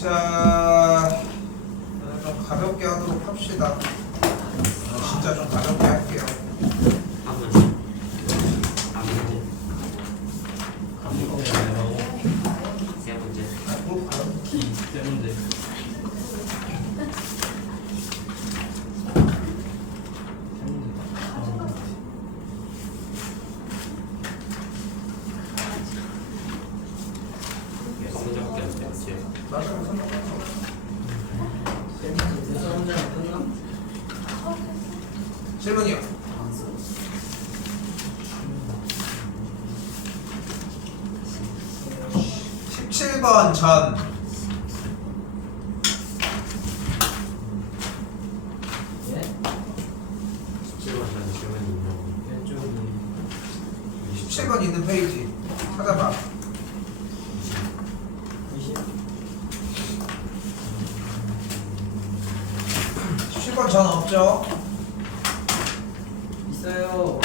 자, 좀 가볍게 하도록 합시다. 진짜 좀 가볍게 할게요. 한 문제. 한 문제. 세 문제. 뭐 가볍게. 세 문제. 여섯 문제밖에 안 돼. 맞아요, 상관없어. 질문이요. 17번 전. 예? 17번 전 질문이 있냐고. 왼쪽이 17번 있는 페이지 찾아봐. 20. 17번 전 없죠? 있어요.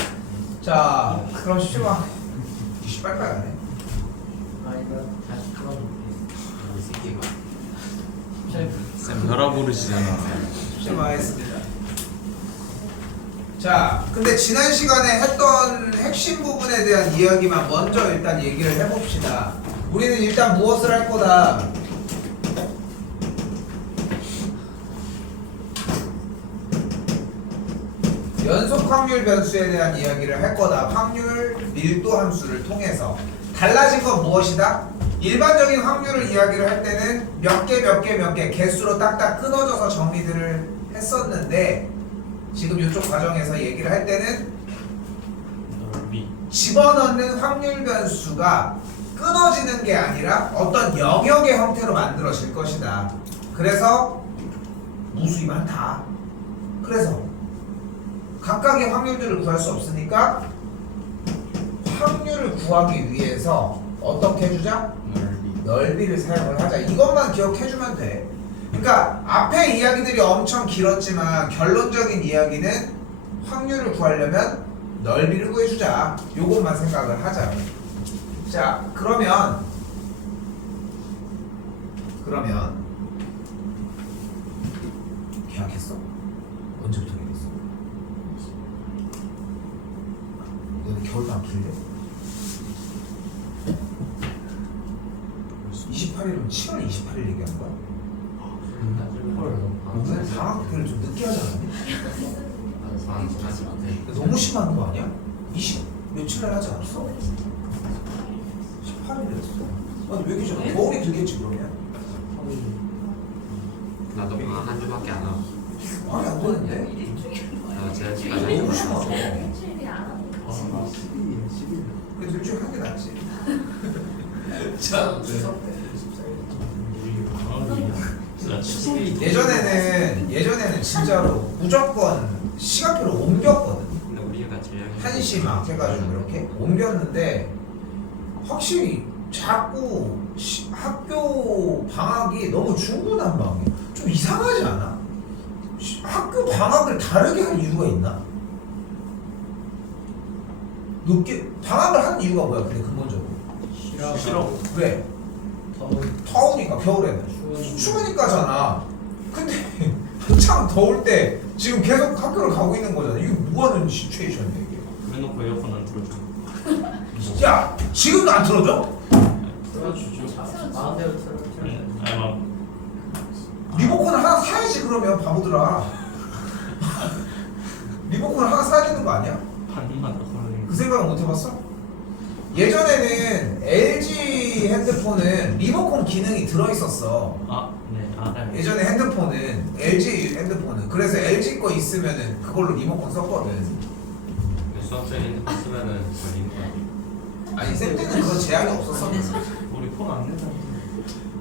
자, 그럼 17번. 빨리빨리 하네. 아 이거 다시 끌어볼게요. 이 새끼가. 쌤 혈압 오르시잖아. 17번 하겠습니다. 자, 근데 지난 시간에 했던 핵심 부분에 대한 이야기만 먼저 일단 얘기를 해봅시다. 우리는 일단 무엇을 할 거다? 연속 확률 변수에 대한 이야기를 할 거다. 확률 밀도 함수를 통해서. 달라진 건 무엇이다? 일반적인 확률을 이야기를 할 때는 몇 개 개수로 딱딱 끊어져서 정리들을 했었는데 지금 이쪽 과정에서 얘기를 할 때는 넓이. 집어넣는 확률 변수가 끊어지는 게 아니라 어떤 영역의 형태로 만들어질 것이다. 그래서 무수히 많다. 그래서 각각의 확률들을 구할 수 없으니까 확률을 구하기 위해서 어떻게 해주자? 넓이. 넓이를 사용을 하자. 이것만 기억해주면 돼. 그러니까 앞에 이야기들이 엄청 길었지만 결론적인 이야기는 확률을 구하려면 넓이를 구해주자. 요것만 생각을 하자. 자, 그러면 계약했어? 언제부터 계약했어? 너는 겨울방학 길래? 28일은 7월 28일 얘기하는 거야? 너는 방학을 좀 늦게 하지 않았니? 하지 마. 너무 심한 거 아니야? 20 며칠날 하지 않았어? 18일에 했어. 아니 왜 이렇게 좀 겨울이 들겠지 그러면? 나도 방학 한 주밖에 안 하고. 말이 안 되는데? 나 제가 시간 너무 심하다. 일주일이 안 하고 그래도 일주일에 한 게 낫지. 자, 진짜 추석이 예전에는 진짜로 무조건 시간표를 옮겼거든. 근데 우리가 제일 1시 막 해가지고 이렇게 옮겼는데 확실히 자꾸 학교 방학이 너무 중구난방이야. 좀 이상하지 않아? 학교 방학을 다르게 할 이유가 있나? 늦게 방학을 하는 이유가 뭐야? 근데 근본적으로 싫어. 왜? 더우니까 겨울에는 추우니까잖아. 근데 한창 더울 때 지금 계속 학교를 가고 있는 거잖아. 이게 뭐하는 시츄에이션이야 이게? 그래놓고 에어컨 안 틀어줘. 야, 지금도 안 틀어줘? 틀어주죠. 마음대로 틀어. 아니 막 리모컨을 하나 사야지 그러면 바보들아. 리모컨을 하나 사야 되는 거 아니야? 반마다 그러는 그 생각은 못 해봤어? 예전에는 LG 핸드폰은 리모컨 기능이 들어있었어. 네. 예전에 핸드폰은 LG 핸드폰은 그래서 LG 거 있으면은 그걸로 리모컨 썼거든. 수학생 핸드폰 쓰면은 걸리는 거야. 아니 쌤 때는 그런 제약이 없었어. 우리 폰 안 된다.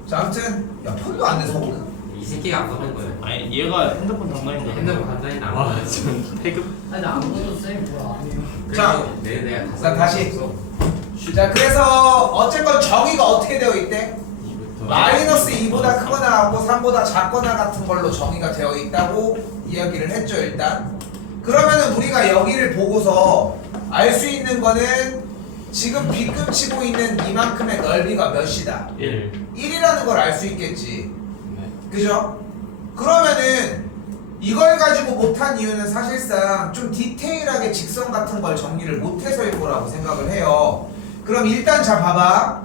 자, 아무튼 야 폰도 안 내 서울은. 이 새끼가 안 거는 거예요. 아니 얘가 핸드폰 담당인가? 핸드폰 간단히 안 와, 거는 전 태급. 아니 나 아무것도 쌤 뭐야 안 해요. 자, 내가 자, 다시. 자, 그래서 어쨌건 정의가 어떻게 되어 있대? 마이너스 2보다 크거나 하고 3보다 작거나 같은 걸로 정의가 되어 있다고 이야기를 했죠 일단. 그러면은 우리가 여기를 보고서 알 수 있는 거는 지금 빗금 치고 있는 이만큼의 넓이가 몇이다? 1. 1이라는 걸 알 수 있겠지. 그죠? 그러면은 이걸 가지고 못한 이유는 사실상 좀 디테일하게 직선 같은 걸 정리를 못해서일 거라고 생각을 해요. 그럼 일단 자 봐봐.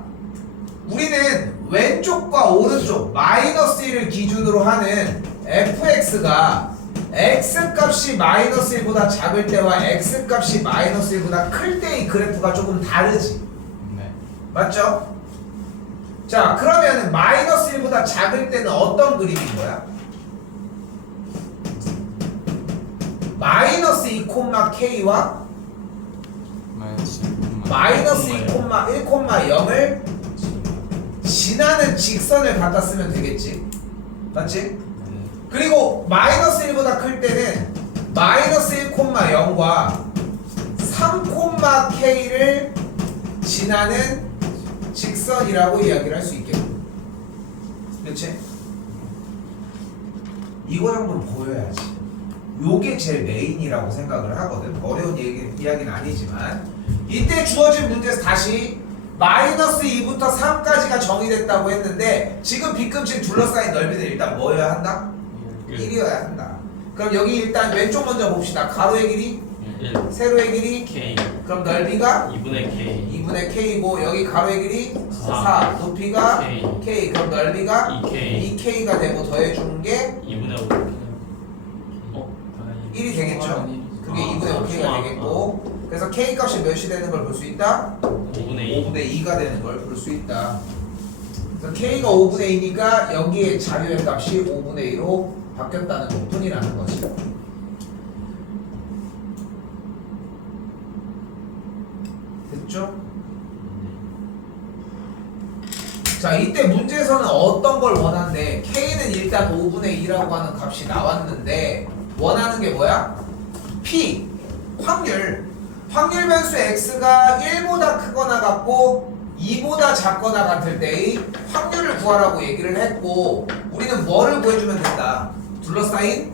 우리는 왼쪽과 오른쪽 마이너스 1을 기준으로 하는 fx가 x값이 마이너스 1보다 작을 때와 x값이 마이너스 1보다 클 때의 그래프가 조금 다르지. 네. 맞죠? 자, 그러면 마이너스 1보다 작을 때는 어떤 그림인 거야? 마이너스 2,k와 마이너스 2,1,0을 지나는 직선을 갖다 쓰면 되겠지. 맞지? 그리고 마이너스 1보다 클 때는 마이너스 1,0과 3,k를 지나는 직선이라고 이야기를 할 수 있겠고. 그치? 이거 정도는 보여야지. 요게 제일 메인이라고 생각을 하거든. 어려운 이야기는 아니지만 이때 주어진 문제에서 다시 마이너스 2부터 3까지가 정의됐다고 했는데 지금 B급식 둘러싸인 넓이는 일단 뭐여야 한다? 1이어야 한다. 그럼 여기 일단 왼쪽 먼저 봅시다. 가로의 길이 1 세로의 길이 K 그럼 넓이가 2분의 K 2분의 K이고 여기 가로의 길이 4 4. 높이가 K. K 그럼 넓이가 2K 2K가 되고 더해주는 게 2분의 5 1이 되겠죠? 그게 2분의 5K가 좋아. 되겠고 그래서 K 값이 몇이 되는 걸 볼 수 있다? 5분의 2 5분의 2가 되는 걸 볼 수 있다. 그래서 K가 5분의 2니까 여기에 자료의 값이 5분의 2로 바뀌었다는 것 뿐이라는 거지. 됐죠? 자, 이때 문제에서는 어떤 걸 원한대? K는 일단 5분의 2라고 하는 값이 나왔는데 원하는 게 뭐야? P, 확률 변수 X가 1보다 크거나 같고 2보다 작거나 같을 때의 확률을 구하라고 얘기를 했고 우리는 뭐를 구해주면 된다? 둘러싸인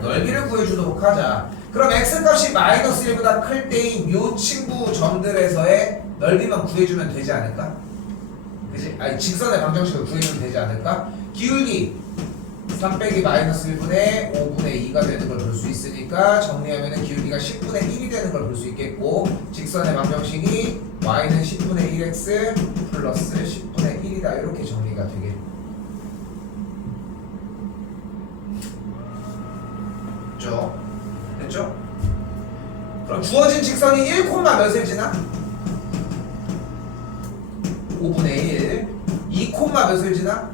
넓이를 구해주도록 하자. 그럼 X값이 마이너스 1보다 클 때인 요 친구 점들에서의 넓이만 구해주면 되지 않을까? 그치? 아니 직선의 방정식을 구해주면 되지 않을까? 기울기 3 빼기 마이너스 1분의 5분의 2가 되는 걸 볼 수 있으니까 정리하면 기울기가 10분의 1이 되는 걸 볼 수 있겠고 직선의 방정식이 y는 10분의 1x 플러스 10분의 1이다 이렇게 정리가 되겠죠. 됐죠? 그럼 주어진 직선이 1, 몇을 지나? 5분의 1 2, 몇을 지나?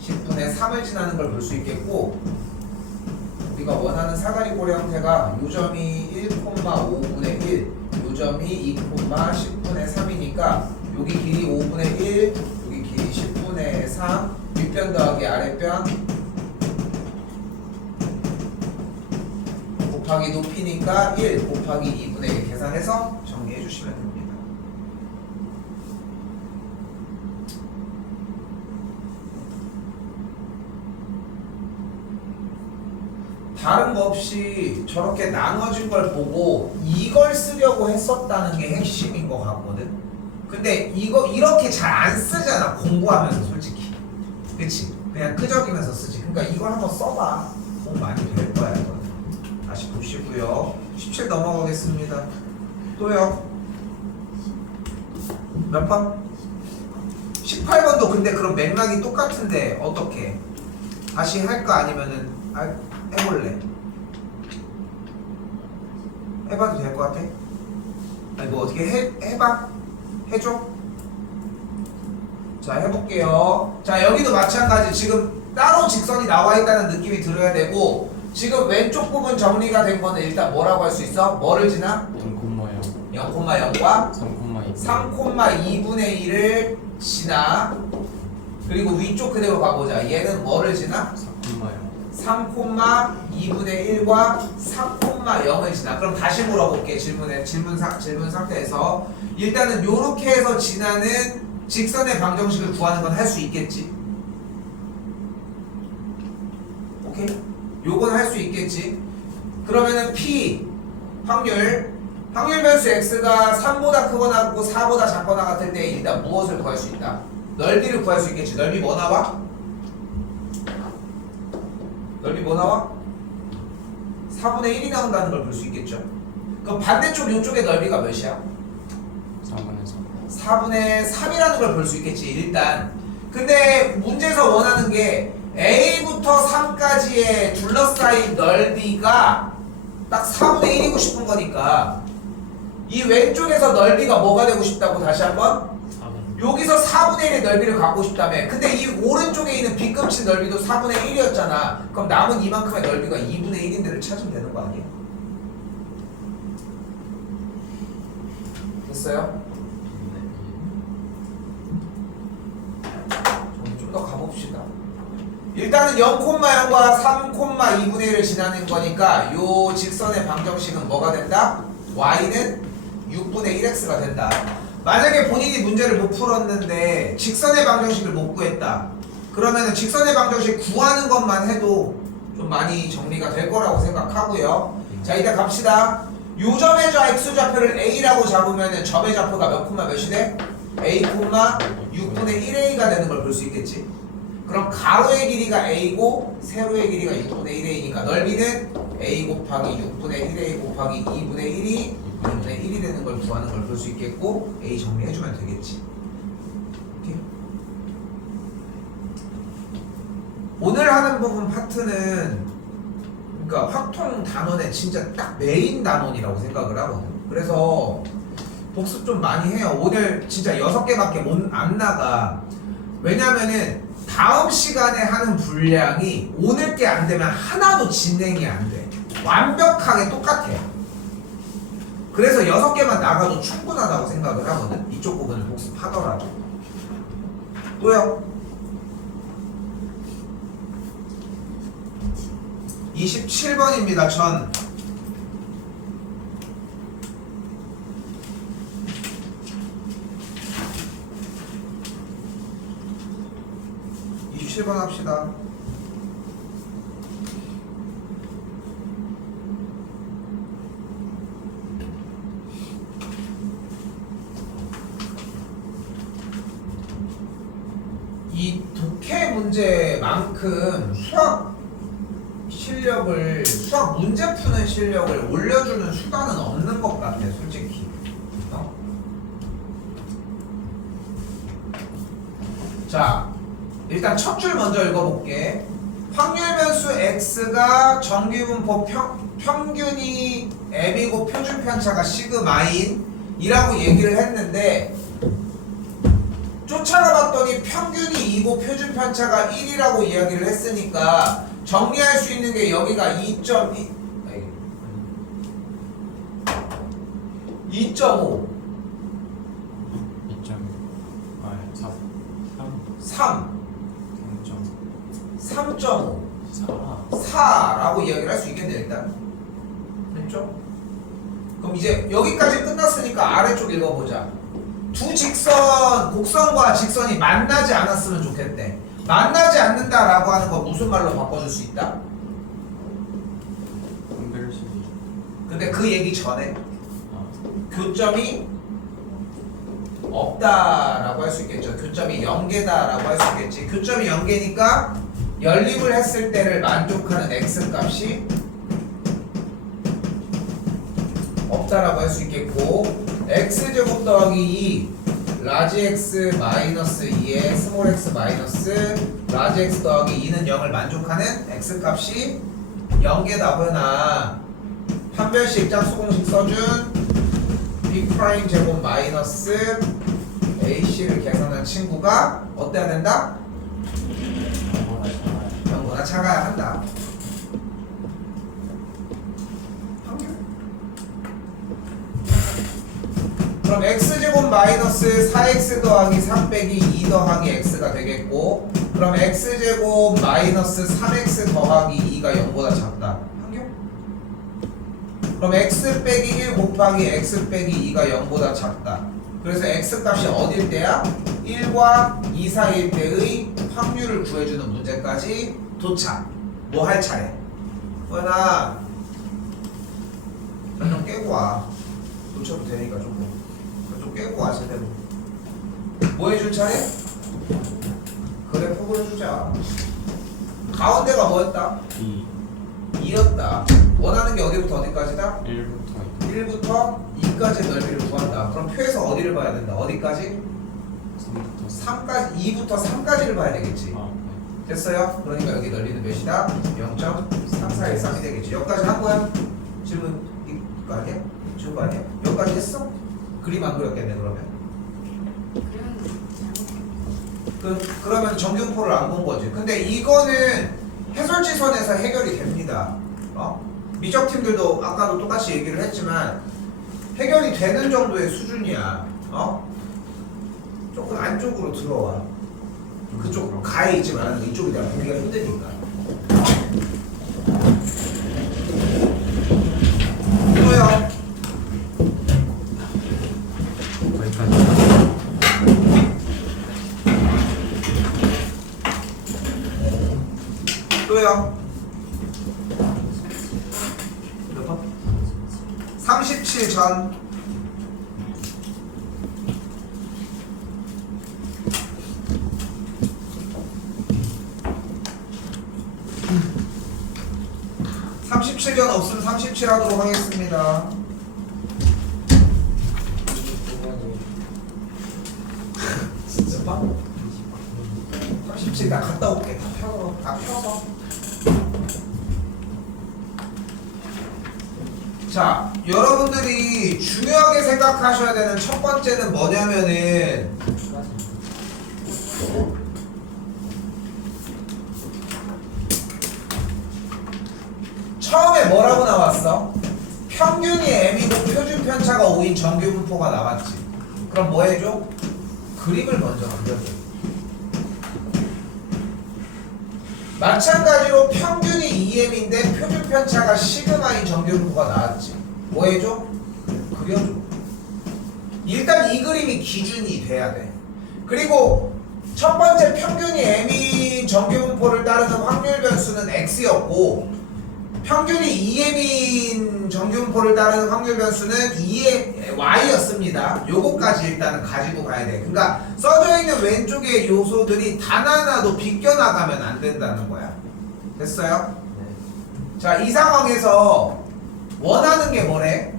10분의 3을 지나는 걸 볼 수 있겠고 우리가 원하는 사다리꼴 형태가 요점이 1,5분의 1 요점이 2, 10분의 3이니까 여기 길이 5분의 1 여기 길이 10분의 3 윗변 더하기 아랫변 곱하기 높이니까 1 곱하기 2분의 1 계산해서 정리해 주시면 됩니다. 다른 거 없이 저렇게 나눠진 걸 보고 이걸 쓰려고 했었다는 게 핵심인 것 같거든. 근데 이거 이렇게 잘 안 쓰잖아 공부하면서 솔직히. 그치? 그냥 끄적이면서 쓰지. 그러니까 이걸 한번 써봐. 도움 많이 될 거야 이거는. 다시 보시고요. 17 넘어가겠습니다. 또요. 몇 번? 18번도 근데 그럼 맥락이 똑같은데 어떻게? 다시 할까 아니면은 해볼래? 해봐도 될 것 같아? 아니 뭐 어떻게 해봐? 해줘? 자 해볼게요. 자 여기도 마찬가지. 지금 따로 직선이 나와 있다는 느낌이 들어야 되고 지금 왼쪽 부분 정리가 된 거는 일단 뭐라고 할 수 있어? 뭐를 지나? 0,0 0,0과 3,2 3,2분의 1을 지나. 그리고 위쪽 그대로 가보자. 얘는 뭐를 지나? 3,2분의 1과 3,0을 지나. 그럼 다시 물어볼게. 질문 상태에서 일단은 요렇게 해서 지나는 직선의 방정식을 구하는 건 할 수 있겠지. 오케이? 요건 할 수 있겠지. 그러면은 P 확률 변수 X가 3보다 크거나 같고 4보다 작거나 같을 때 일단 무엇을 구할 수 있다? 넓이를 구할 수 있겠지. 넓이 뭐 나와? 넓이 뭐 나와? 4분의 1이 나온다는 걸 볼 수 있겠죠. 그럼 반대쪽 이쪽의 넓이가 몇이야? 4분의 3. 4분의 3이라는 걸 볼 수 있겠지 일단. 근데 문제에서 원하는 게 A부터 3까지의 둘러싸인 넓이가 딱 4분의 1이고 싶은 거니까 이 왼쪽에서 넓이가 뭐가 되고 싶다고 다시 한번? 4분. 여기서 4분의 1의 넓이를 갖고 싶다며. 근데 이 오른쪽에 있는 빗금치 넓이도 4분의 1이었잖아. 그럼 남은 이만큼의 넓이가 2분의 1인 데를 찾으면 되는 거 아니야? 됐어요? 좀 더 가봅시다. 일단은 0,0과 3,2분의 1을 지나는 거니까 요 직선의 방정식은 뭐가 된다? y는 6분의 1x가 된다. 만약에 본인이 문제를 못 풀었는데 직선의 방정식을 못 구했다. 그러면은 직선의 방정식 구하는 것만 해도 좀 많이 정리가 될 거라고 생각하고요. 자, 이따 갑시다. 요 점의 x좌표를 a라고 잡으면은 점의 좌표가 몇 콤마 몇이 돼? a, 6분의 1a가 되는 걸 볼 수 있겠지. 그럼 가로의 길이가 a고 세로의 길이가 6분의 1a니까 넓이는 a 곱하기 6분의 1a 곱하기 2분의 1이 2분의 1이 되는 걸 구하는 걸 볼 수 있겠고 a 정리해주면 되겠지. 오케이? 오늘 하는 부분 파트는 그러니까 확통 단원의 진짜 딱 메인 단원이라고 생각을 하거든. 그래서 복습 좀 많이 해요. 오늘 진짜 6개밖에 안 나가. 왜냐면은 다음 시간에 하는 분량이 오늘 게 안 되면 하나도 진행이 안 돼. 완벽하게 똑같아요. 그래서 6개만 나가도 충분하다고 생각을 하거든. 이쪽 부분을 복습하더라도. 또요. 27번입니다. 전. 번 합시다. 이 독해 문제만큼 수학 실력을, 수학 문제 푸는 실력을 올려주는 수단은 없는 것 같아, 솔직히. 자, 일단 첫 줄 먼저 읽어볼게. 확률변수 x가 정규분포 평균이 m이고 표준편차가 시그마인 이라고 얘기를 했는데 쫓아가 봤더니 평균이 2고 표준편차가 1이라고 이야기를 했으니까 정리할 수 있는 게 여기가 2.2 2.5 3 3.5 4라고 이야기를 할 수 있겠네 일단. 됐죠? 그럼 이제 여기까지 끝났으니까 아래쪽 읽어보자. 두 직선, 곡선과 직선이 만나지 않았으면 좋겠대. 만나지 않는다라고 하는 거 무슨 말로 바꿔줄 수 있다? 근데 그 얘기 전에 교점이 없다라고 할 수 있겠죠. 교점이 0개다라고 할 수 있겠지. 교점이 0개니까 연립을 했을 때를 만족하는 x값이 없다라고 할 수 있겠고 x제곱 더하기 2 라지 x 마이너스 2에 스몰 x 마이너스 라지 x 더하기 2는 0을 만족하는 x값이 0개다. 보여나 판별식 짝수공식 써준 b 프라임 제곱 마이너스 ac를 계산한 친구가 어때야 된다? 0보다 작아야 한다. 그럼 x제곱 마이너스 4x 더하기 3 빼기 2 더하기 x가 되겠고 그럼 x제곱 마이너스 3x 더하기 2가 0보다 작다. 그럼 x 빼기 1 곱하기 x 빼기 2가 0보다 작다. 그래서 x값이 어딜 때야? 1과 2 사이일 때의 확률을 구해주는 문제까지 도착. 뭐 할 차례? 뭐나 좀 깨고 와. 놓쳐도 되니까 좀 깨고 와 제대로. 뭐 해줄 차례? 그래프 보여주자. 가운데가 뭐였다? 2 2였다. 원하는 게 어디부터 어디까지다? 1부터 1부터 2까지 넓이를 구한다. 그럼 표에서 어디를 봐야 된다? 어디까지? 3부터 3까지, 2부터 3까지를 봐야 되겠지. 아, 됐어요? 그러니까 여기 넓이는 몇이다? 0.3413이 되겠지. 여기까지 한 거야? 질문 이거 아니야? 준 거 아니야? 여기까지 했어? 그림 안 그렸겠네 그러면. 그러면 정균포를 안 본 거지. 근데 이거는 해설지선에서 해결이 됩니다. 미적팀들도 아까도 똑같이 얘기를 했지만 해결이 되는 정도의 수준이야. 조금 안쪽으로 들어와. 그쪽 가에 있지 말라는 거. 이쪽이 내가 보기가 힘드니까. 또요. 거기까지. 또요. 몇 번? 37전. (37전) 없으면 37 하도록 하겠습니다. 진짜 빠? 37 나 갔다 올게. 다 펴서. 자, 여러분들이 중요하게 생각하셔야 되는 첫 번째는 뭐냐면은 처음에 뭐라고 나왔어? 평균이 m이고 표준 편차가 5인 정규 분포가 나왔지. 그럼 뭐 해줘? 그림을 먼저 그려줘. 마찬가지로 평균이 2m인데 표준 편차가 시그마인 정규 분포가 나왔지. 뭐 해줘? 그려줘. 일단 이 그림이 기준이 돼야 돼. 그리고 첫 번째 평균이 m인 정규 분포를 따르는 확률 변수는 x였고 평균이 2m인 정규 분포를 따르는 확률 변수는 2의 y였습니다. 요거까지 일단은 가지고 가야 돼. 그러니까 써져 있는 왼쪽의 요소들이 단 하나도 비껴나가면 안 된다는 거야. 됐어요? 네. 자, 이 상황에서 원하는 게 뭐래?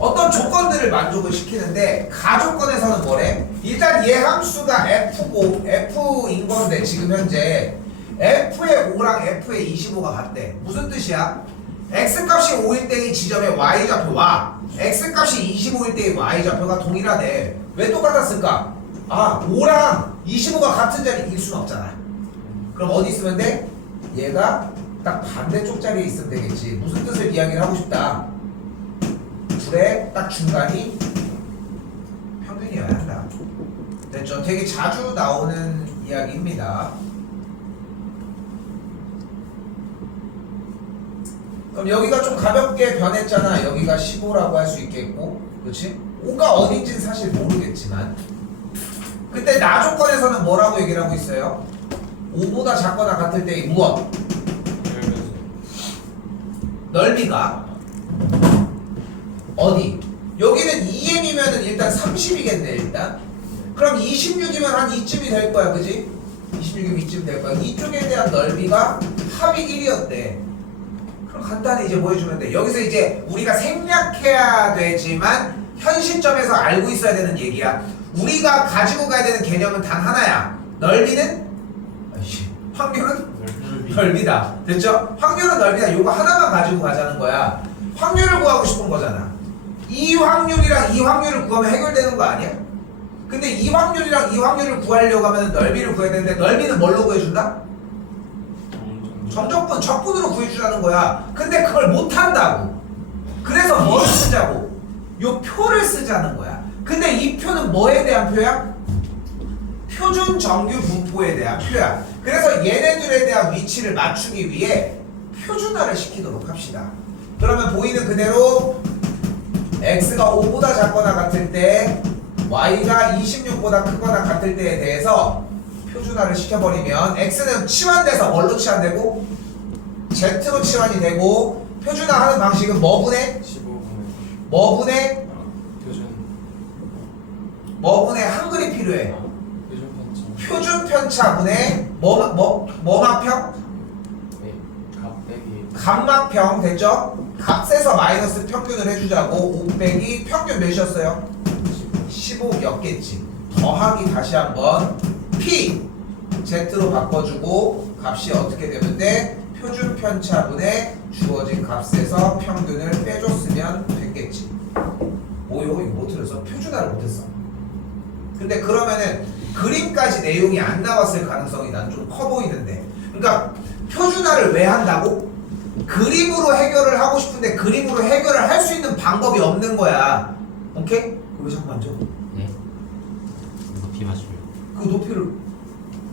어떤 조건들을 만족을 시키는데 가조건에서는 뭐래? 일단 얘 함수가 f고 f인 건데 지금 현재 f의 5랑 f의 25가 같대. 무슨 뜻이야? x값이 5일 때의 지점의 y좌표와 x값이 25일 때의 y좌표가 동일하대. 왜 똑같았을까? 5랑 25가 같은 자리일 수는 없잖아. 그럼 어디 있으면 돼? 얘가 딱 반대쪽 자리에 있으면 되겠지. 무슨 뜻을 이야기를 하고 싶다? 둘의 딱 중간이 평균이어야 한다. 됐죠? 되게 자주 나오는 이야기입니다. 그럼 여기가 좀 가볍게 변했잖아. 여기가 15라고 할 수 있겠고, 그렇지? 5가 어딘지는 사실 모르겠지만 그때 나 조건에서는 뭐라고 얘기를 하고 있어요? 5보다 작거나 같을 때의 무엇? 넓이가 어디? 여기는 2m이면은 일단 30이겠네 일단. 그럼 26이면 한 이쯤이 될 거야, 그지? 26이면 이쯤 될 거야. 이쪽에 대한 넓이가 합이 1이었대. 그럼 간단히 이제 뭐 해주면 돼? 여기서 이제 우리가 생략해야 되지만 현 시점에서 알고 있어야 되는 얘기야. 우리가 가지고 가야 되는 개념은 단 하나야. 넓이는? 확률은? 넓이다. 됐죠? 확률은 넓이다. 요거 하나만 가지고 가자는 거야. 확률을 구하고 싶은 거잖아. 이 확률이랑 이 확률을 구하면 해결되는 거 아니야? 근데 이 확률이랑 이 확률을 구하려고 하면 넓이를 구해야 되는데 넓이는 뭘로 구해준다? 정적분, 적분으로 구해주라는 거야. 근데 그걸 못한다고. 그래서 뭘 쓰자고? 요 표를 쓰자는 거야. 근데 이 표는 뭐에 대한 표야? 표준 정규 분포에 대한 표야. 그래서 얘네들에 대한 위치를 맞추기 위해 표준화를 시키도록 합시다. 그러면 보이는 그대로 x가 5보다 작거나 같을 때 y가 26보다 크거나 같을 때에 대해서 표준화를 시켜버리면 x는 치환돼서 뭘로 치환되고? z로 치환이 되고 표준화하는 방식은 뭐분의? 15분의 뭐분의? 표준 뭐분의 한글이 필요해? 표준 편차 표준 편차분의 뭐마평? 네. 값 빼기 감마평 됐죠? 값에서 마이너스 평균을 해주자고 5 빼기 평균 몇이었어요? 15였겠지. 더하기 다시 한번 P Z로 바꿔주고 값이 어떻게 되면 돼? 표준 편차분의 주어진 값에서 평균을 빼줬으면 됐겠지. 뭐요? 이거 못 틀렸어? 표준화를 못했어. 근데 그러면은 그림까지 내용이 안 나왔을 가능성이 난 좀 커 보이는데. 그러니까 표준화를 왜 한다고? 그림으로 해결을 하고 싶은데 그림으로 해결을 할 수 있는 방법이 없는 거야. 오케이? 왜 자꾸 만져? 네. 높이 맞추면. 그 높이를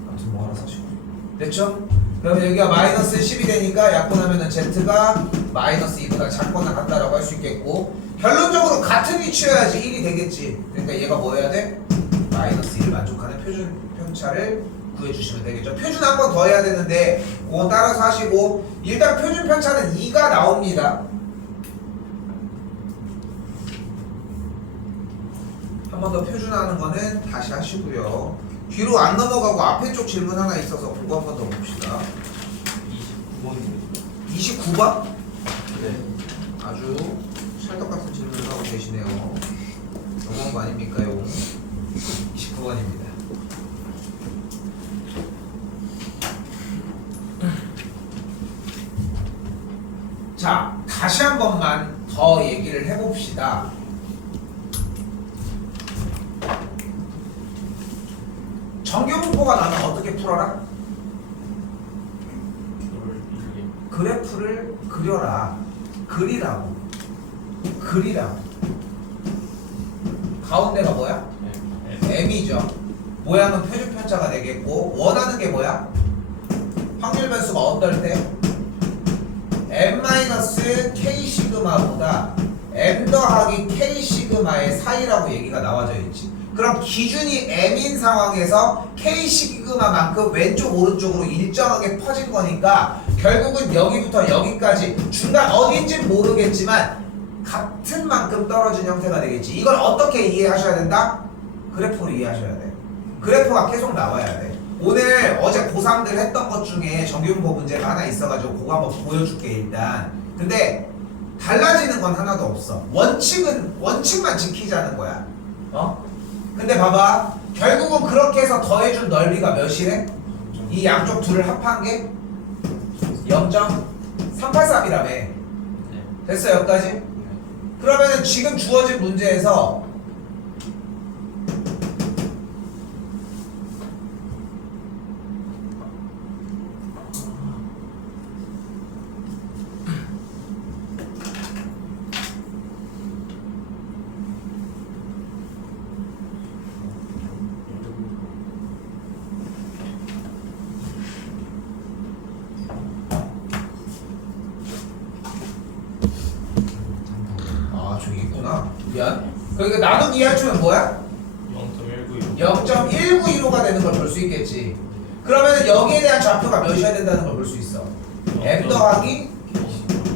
아무튼 뭐 알아서 하시고 됐죠? 그럼 여기가 마이너스 10이 되니까 약분하면은 Z가 마이너스 2보다 작거나 같다라고 할 수 있겠고 결론적으로 같은 위치여야지 1이 되겠지. 그러니까 얘가 뭐 해야 돼? 마이너스 1을 만족하는 표준 편차를 구해주시면 되겠죠. 표준 한 번 더 해야 되는데 그건 따라서 하시고 일단 표준 편차는 2가 나옵니다. 한 번 더 표준화하는 거는 다시 하시고요. 뒤로 안 넘어가고 앞에 쪽 질문 하나 있어서 그거 한 번 더 봅시다. 29번입니다. 29번? 네. 아주 찰떡같은 질문을 하고 계시네요. 너무한 거 아닙니까요? 29번입니다. 자, 다시 한 번만 더 얘기를 해봅시다. 정규분포가 나면 어떻게 풀어라? 그래프를 그려라. 그리라고. 그리라고. 가운데가 뭐야? M이죠. 모양은 표준 편차가 되겠고 원하는 게 뭐야? 확률 변수가 어떨 때? M-K 시그마보다 M 더하기 K 시그마의 사이라고 얘기가 나와져 있지. 그럼 기준이 M인 상황에서 K 시그마만큼 왼쪽 오른쪽으로 일정하게 퍼진 거니까 결국은 여기부터 여기까지 중간 어딘지 모르겠지만 같은 만큼 떨어진 형태가 되겠지. 이걸 어떻게 이해하셔야 된다? 그래프로 이해하셔야 돼. 그래프가 계속 나와야 돼. 오늘 어제 고3들 했던 것 중에 정규분포 문제가 하나 있어가지고 그거 한번 보여줄게 일단. 근데 달라지는 건 하나도 없어. 원칙만 지키자는 거야. 근데 봐봐. 결국은 그렇게 해서 더해준 넓이가 몇이래? 이 양쪽 둘을 합한 게 0.383이라며. 됐어 여기까지? 그러면은 지금 주어진 문제에서 저기 있구나. 미안. 그러니까 나눈 이하수는 뭐야? 0.192로가 되는 걸 볼 수 있겠지. 그러면 여기에 대한 좌표가 몇이어야 된다는 걸 볼 수 있어. M 더하기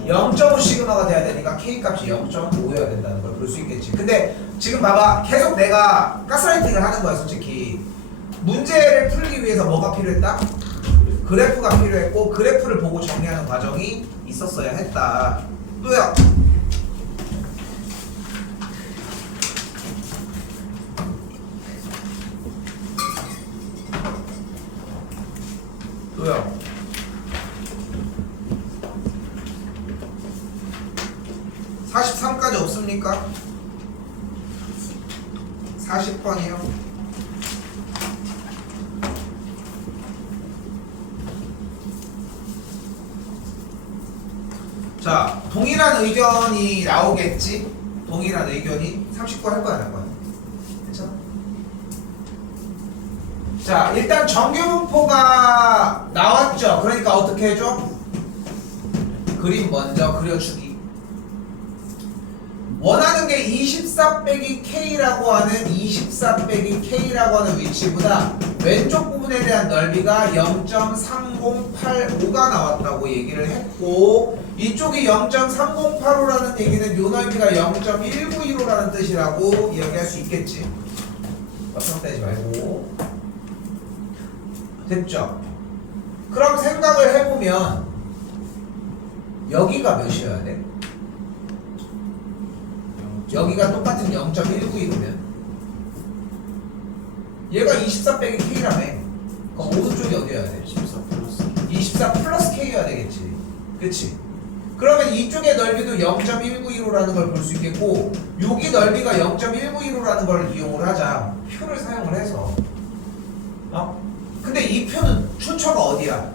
0.5 시그마가 돼야 되니까 K 값이 0.5여야 된다는 걸 볼 수 있겠지. 근데 지금 봐봐. 계속 내가 가스라이팅을 하는 거야 솔직히. 문제를 풀기 위해서 뭐가 필요했다? 그래프가 필요했고 그래프를 보고 정리하는 과정이 있었어야 했다. 또요. 또요. 43까지 없습니까? 40번이요. 자, 동일한 의견이 나오겠지? 동일한 의견이 39 할 거야, 안 할 거야? 괜찮아? 자, 일단 정규분포가 나왔죠? 그러니까 어떻게 해줘? 그림 먼저 그려주기. 원하는 게 24 빼기 K라고 하는 24 빼기 K라고 하는 위치보다 왼쪽 부분에 대한 넓이가 0.3085가 나왔다고 얘기를 했고 이쪽이 0.3085라는 얘기는 요 넓이가 0.192로라는 뜻이라고 이야기할 수 있겠지. 옆으로 떼지 말고. 됐죠? 그럼 생각을 해보면 여기가 몇이어야 돼? 여기가 똑같은 0.192면 얘가 24 빼기 K라며. 그럼 오른쪽이 어디여야 돼? 14 플러스 24 플러스 K여야 되겠지. 그치? 그러면 이쪽의 넓이도 0.192로라는 걸 볼 수 있겠고 여기 넓이가 0.192로라는 걸 이용을 하자. 표를 사용을 해서 근데 이 표는 출처가 어디야?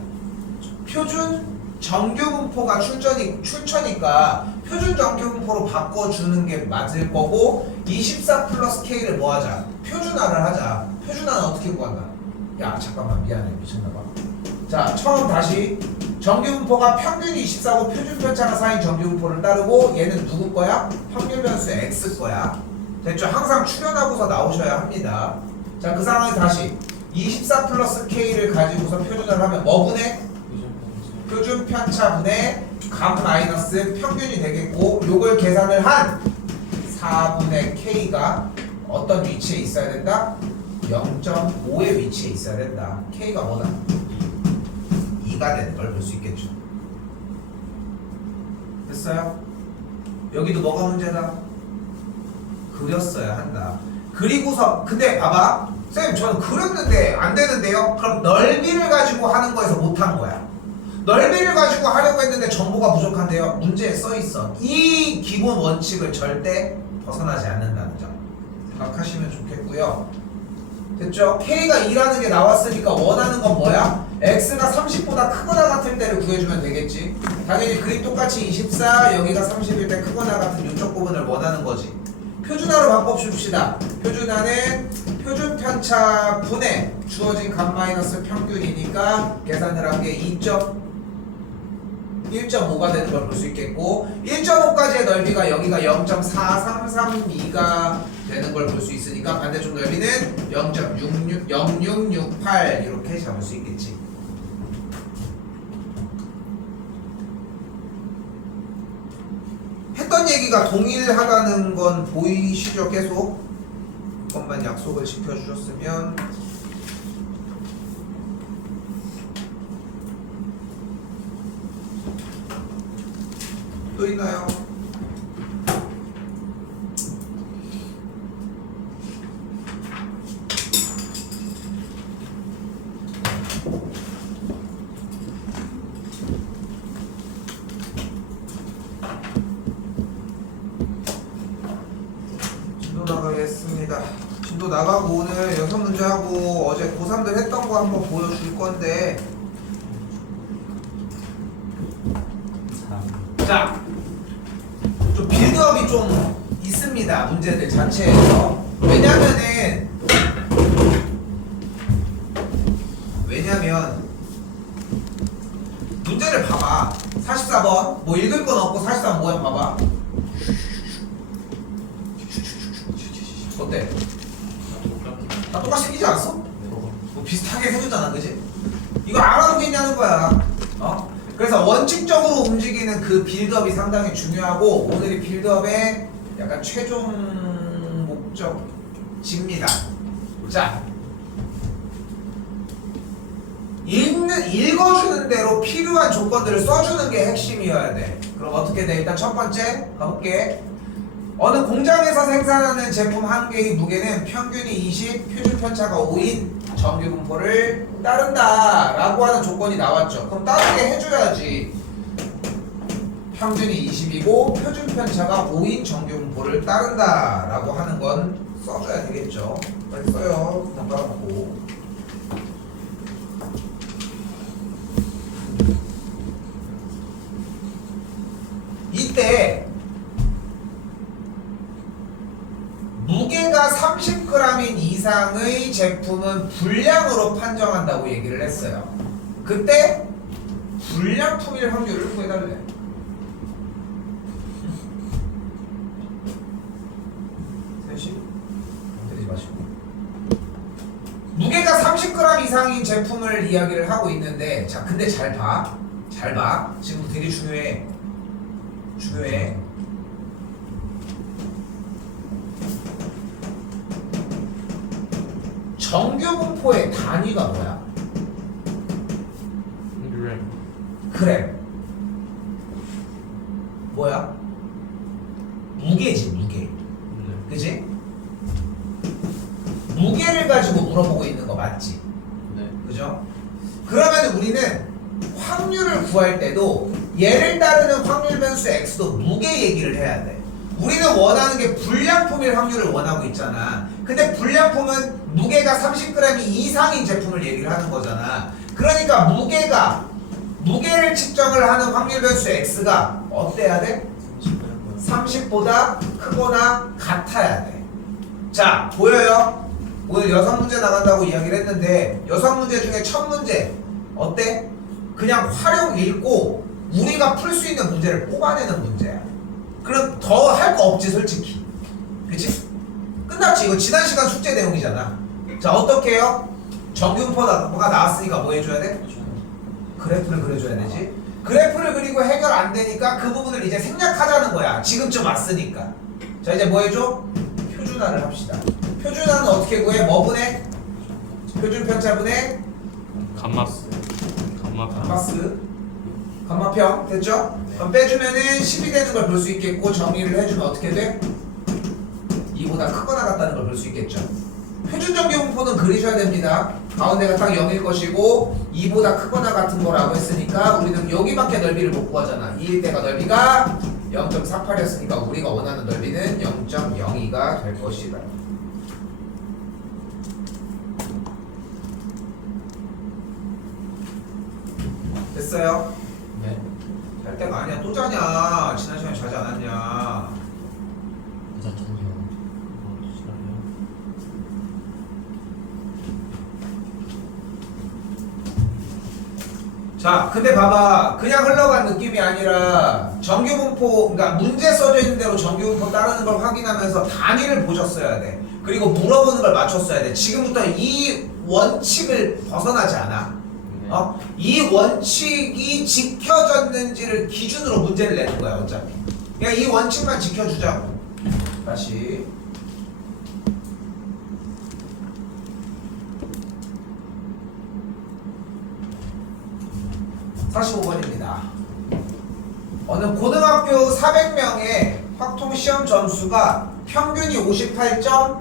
표준 정규분포가 출처니까 표준 정규분포로 바꿔주는 게 맞을 거고 24 플러스 K를 뭐 하자? 표준화를 하자. 표준화는 어떻게 구한다? 야 잠깐만 미안해 미쳤나봐. 자 처음 다시 정규분포가 평균이 24고 표준편차가 4인 정규분포를 따르고 얘는 누구 거야? 확률변수 X 거야. 됐죠? 항상 출연하고서 나오셔야 합니다. 자 그 상황에서 다시 24 플러스 K를 가지고서 표준화를 하면 뭐 분해? 표준편차 분의 각 마이너스 평균이 되겠고 요걸 계산을 한 4분의 K가 어떤 위치에 있어야 된다? 0.5의 위치에 있어야 된다. K가 뭐다? 2가 되는 걸 볼 수 있겠죠. 됐어요? 여기도 뭐가 문제다? 그렸어야 한다. 그리고서 근데 봐봐 쌤 저는 그렸는데 안 되는데요? 그럼 넓이를 가지고 하는 거에서 못한 거야. 넓이를 가지고 하려고 했는데 정보가 부족한데요? 문제에 써있어. 이 기본 원칙을 절대 벗어나지 않는다는 점 생각하시면 좋겠고요. 됐죠? K가 2라는 게 나왔으니까 원하는 건 뭐야? X가 30보다 크거나 같을 때를 구해주면 되겠지. 당연히 그림 똑같이 24 여기가 30일 때 크거나 같은 이쪽 부분을 원하는 거지. 표준화로 바꿔줍시다. 표준화는 표준편차 분의 주어진 값 마이너스 평균이니까 계산을 한 게 1.5가 되는 걸 볼 수 있겠고 1.5까지의 넓이가 여기가 0.4332가 되는 걸 볼 수 있으니까 반대쪽 넓이는 0.0668 이렇게 잡을 수 있겠지. 했던 얘기가 동일하다는 건 보이시죠? 계속 그것만 약속을 지켜주셨으면 또 있나요? 진도 나가겠습니다. 진도 나가고 오늘 6문제 하고 어제 고3들 했던 거 한번 보여줄 건데 자, 좀 빌드업이 좀 있습니다. 문제들 자체에서. 왜냐면 문제를 봐봐. 44번 뭐 읽을 건 없고 43번 뭐야 봐봐. 어때? 다 똑같이 생기지 않았어? 뭐 비슷하게 생겼잖아, 그지? 이거 알아두겠냐는 거야. 그래서 원칙적으로 움직이는 그 빌드업이 상당히 중요하고 오늘의 빌드업의 약간 최종 목적지입니다. 자, 읽어주는 대로 필요한 조건들을 써주는 게 핵심이어야 돼. 그럼 어떻게 돼? 일단 첫 번째 가볼게. 어느 공장에서 생산하는 제품 한 개의 무게는 평균이 20, 표준편차가 5인 정규분포를 따른다 라고 하는 조건이 나왔죠. 그럼 따르게 해줘야지. 평균이 20이고 표준편차가 5인 정규분포를 따른다 라고 하는 건 써줘야 되겠죠. 빨리 써요. 그냥 깔아놓고. 이때 무게가 30g인 이상의 제품은 불량으로 판정한다고 얘기를 했어요. 그때 불량품일 확률을 구해달래. 셋이 때리지 마시고. 무게가 30g 이상인 제품을 이야기를 하고 있는데, 자, 근데 잘 봐. 잘 봐. 지금 되게 중요해. 중요해. 정규분포의 단위가 뭐야? 그래. 뭐야? 무게지, 무게. 네. 그지? 무게를 가지고 물어보고 있는 거 맞지? 네. 그죠? 그러면 우리는 확률을 구할 때도 얘를 따르는 확률 변수 x도 무게 얘기를 해야 돼. 우리는 원하는 게 불량품일 확률을 원하고 있잖아. 근데 불량품은 무게가 30g 이상인 제품을 얘기를 하는 거잖아. 그러니까 무게를 측정을 하는 확률 변수 x가 어때야 돼? 30보다 크거나 같아야 돼. 자, 보여요? 오늘 여섯 문제 나간다고 이야기를 했는데 여섯 문제 중에 첫 문제 어때? 그냥 활용 읽고 우리가 풀 수 있는 문제를 뽑아내는 문제야. 그럼 더 할 거 없지 솔직히. 그치? 끝났지. 이거 지난 시간 숙제 내용이잖아. 자, 어떻게 해요? 정규분포가 나왔으니까 뭐 해줘야 돼? 그래프를 그려줘야 되지. 그래프를 그리고 해결 안 되니까 그 부분을 이제 생략하자는 거야. 지금쯤 왔으니까. 자, 이제 뭐 해줘? 표준화를 합시다. 표준화는 어떻게 구해? 뭐 분해? 표준 편차분해 감마스 감마평 됐죠? 그럼 빼주면은 10이 되는 걸 볼 수 있겠고 정리를 해주면 어떻게 돼? 2보다 크거나 같다는 걸 볼 수 있겠죠. 표준 정규분포는 그리셔야 됩니다. 가운데가 딱 0일 것이고 2보다 크거나 같은 거라고 했으니까 우리는 여기밖에 넓이를 못 구하잖아. 2일 때가 넓이가 0.48이었으니까 우리가 원하는 넓이는 0.02가 될 것이다. 됐어요? 네. 잘 때가 아니야. 또 자냐. 지난 시간에 자지 않았냐. 늦었잖요. 자, 근데 봐봐. 그냥 흘러간 느낌이 아니라 정규분포, 그러니까 문제 써져 있는 대로 정규분포 따르는 걸 확인하면서 단위를 보셨어야 돼. 그리고 물어보는 걸 맞췄어야 돼. 지금부터 이 원칙을 벗어나지 않아. 이 원칙이 지켜졌는지를 기준으로 문제를 내는 거야, 어차피. 그냥 이 원칙만 지켜주자고. 다시. (45번입니다) 어느 고등학교 400명의 확통시험 점수가 평균이 58점,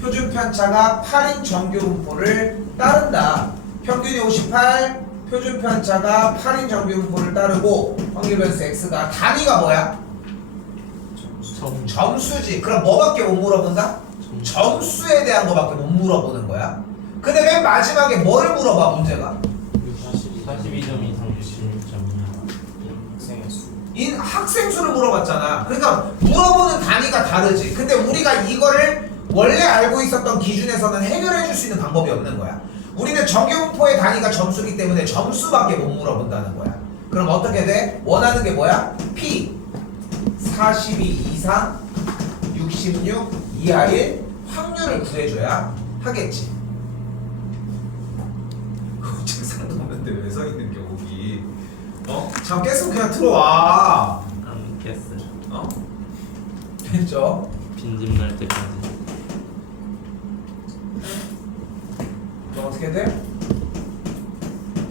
표준 편차가 8인 정규분포를 따른다. 평균이 58, 표준 편차가 8인 정규분포를 따르고 확률 변수 x가 단위가 뭐야? 점수지. 그럼 뭐밖에 못 물어본다? 점수에 대한 거밖에 못 물어보는 거야. 근데 맨 마지막에 뭐를 물어봐 문제가? 42점 이상 66점 학생의 수. 학생 수를 물어봤잖아. 그러니까 물어보는 단위가 다르지. 근데 우리가 이거를 원래 알고 있었던 기준에서는 해결해 줄 수 있는 방법이 없는 거야. 우리는 정규분포의 단위가 점수기 때문에 점수밖에 못 물어본다는 거야. 그럼 어떻게 돼? 원하는 게 뭐야? P 42 이상 66 이하의 확률을 구해줘야 하겠지. 책상도 없는데 왜 서 있는 게 거기? 잠 깼으면 그냥 들어와. 안 깼어요. 됐죠? 빈집 날 때까지. 그럼 어떻게 돼?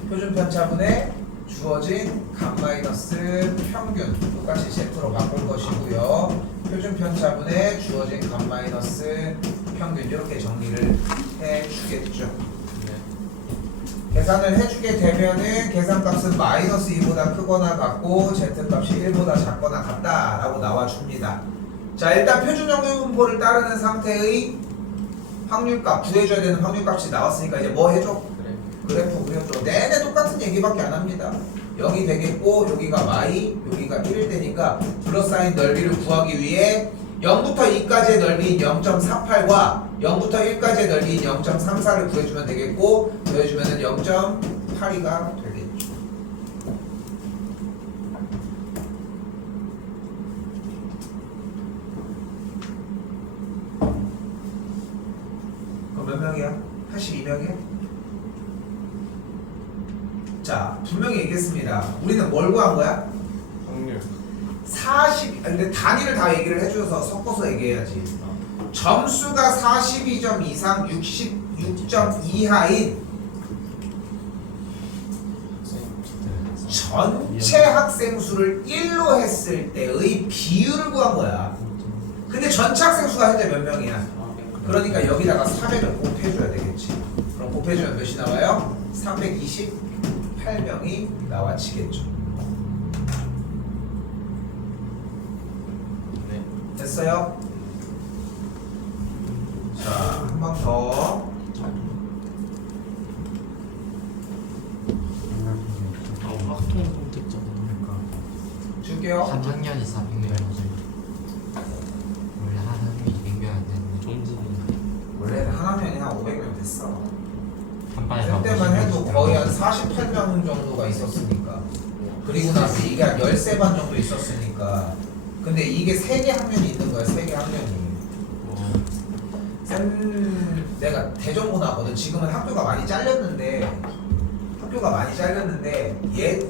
표준 편차분의 주어진 감-마이너스 평균 똑같이 Z로 바꿀 것이고요. 표준 편차분의 주어진 감-마이너스 평균 이렇게 정리를 해주겠죠. 계산을 해주게 되면은 계산값은 마이너스 2보다 크거나 같고 Z값이 1보다 작거나 같다 라고 나와줍니다. 자, 일단 표준 정규분포를 따르는 상태의 확률값 구해줘야 되는 확률값이 나왔으니까 이제 뭐 해줘? 그래프 그려줘. 내내 똑같은 얘기밖에 안 합니다. 0이 되겠고 여기가 y, 여기가 1일 되니까 둘러싸인 넓이를 구하기 위해 0부터 2까지의 넓이인 0.48과 0부터 1까지의 넓이인 0.34를 구해주면 되겠고 더해주면 0.82가 되겠죠. 그럼 몇 명이야? 82명이야? 자, 분명히 얘기했습니다. 우리는 뭘 구한 거야? 확률. 40, 근데 단위를 다 얘기를 해줘서 섞어서 얘기해야지. 점수가 42점 이상 66점 이하인 전체 학생 수를 1로 했을 때의 비율을 구한 거야. 근데 전체 학생 수가 현재 몇 명이야? 그러니까 여기다가 400을 곱해줘야 되겠지. 그럼 곱해주면 몇이 나와요? 328명이 나와지겠죠. 네. 됐어요? 자, 한 번 더. 학통 선택자다. 줄게요. 한 학년이 400명이지. 원래 한 학년이 200명 안 되는데 종지는 원래 한 학년이 한 500명 됐어. 한 반에 그때만 해도 거의 한 48명 정도가 있었으니까. 그리고 나서 이게 한 13반 정도 있었으니까. 근데 이게 3개 학년이 있는 거야, 3개 학년이. 내가 대전고 나거든. 지금은 학교가 많이 잘렸는데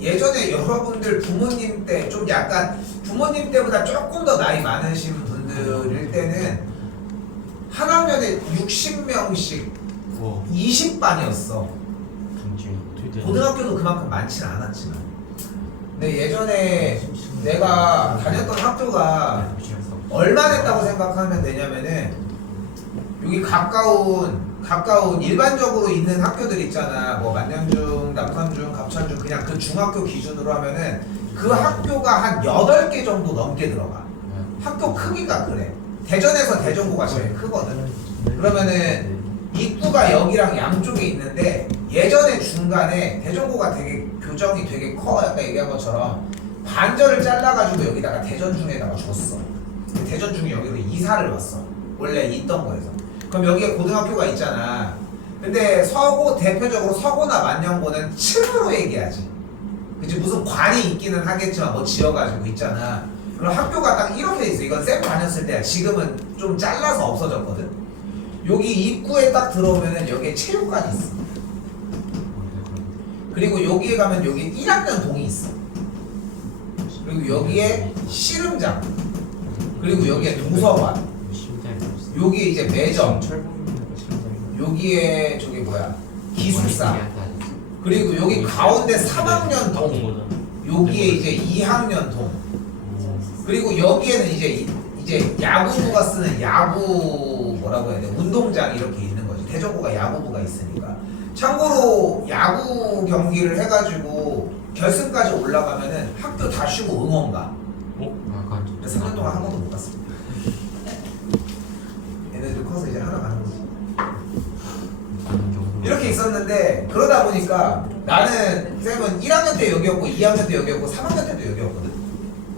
예전에 여러분들 부모님 때 좀 약간 부모님 때보다 조금 더 나이 많으신 분들일 때는 한 학년에 60명씩 20반이었어. 고등학교도 그만큼 많지는 않았지만. 근데 예전에 내가 다녔던 학교가 얼마 됐다고 생각하면 되냐면은 여기 가까운 일반적으로 있는 학교들 있잖아. 뭐 만년중, 남산중, 갑천중 그냥 그 중학교 기준으로 하면은 그 학교가 한 8개 정도 넘게 들어가. 학교 크기가 그래. 대전에서 대전고가 제일 크거든. 그러면은 입구가 여기랑 양쪽에 있는데 예전에 중간에 대전고가 되게 교정이 되게 커. 아까 얘기한 것처럼 반절을 잘라가지고 여기다가 대전중에다가 줬어. 대전중이 여기로 이사를 왔어. 원래 있던 거에서. 그럼 여기에 고등학교가 있잖아. 근데 서고 대표적으로 서고나 만년고는 층으로 얘기하지. 그치 무슨 관이 있기는 하겠지만 뭐 지어가지고 있잖아. 그럼 학교가 딱 이렇게 돼 있어. 이건 쌤 다녔을 때야. 지금은 좀 잘라서 없어졌거든. 여기 입구에 딱 들어오면은 여기에 체육관이 있어. 그리고 여기에 가면 여기 1학년 동이 있어. 그리고 여기에 씨름장. 그리고 여기에 도서관. 여기에 이제 매점. 여기에 저기 뭐야 기숙사. 그리고 여기 가운데 3학년 동. 여기에 이제 2학년 동. 그리고 여기에는 이제 야구부가 쓰는 야구 뭐라고 해야 돼? 운동장 이렇게 있는 거지. 대전고가 야구부가 있으니까. 참고로 야구 경기를 해가지고 결승까지 올라가면은 학교 다 쉬고 응원 가. 3년 동안 한 번도 못 갔습니다. 얘네들 커서 이제 하나 가는 거지. 이렇게 있었는데 그러다 보니까 나는 쌤은 1학년 때 여기였고 2학년 때 여기였고 3학년 때도 여기였거든.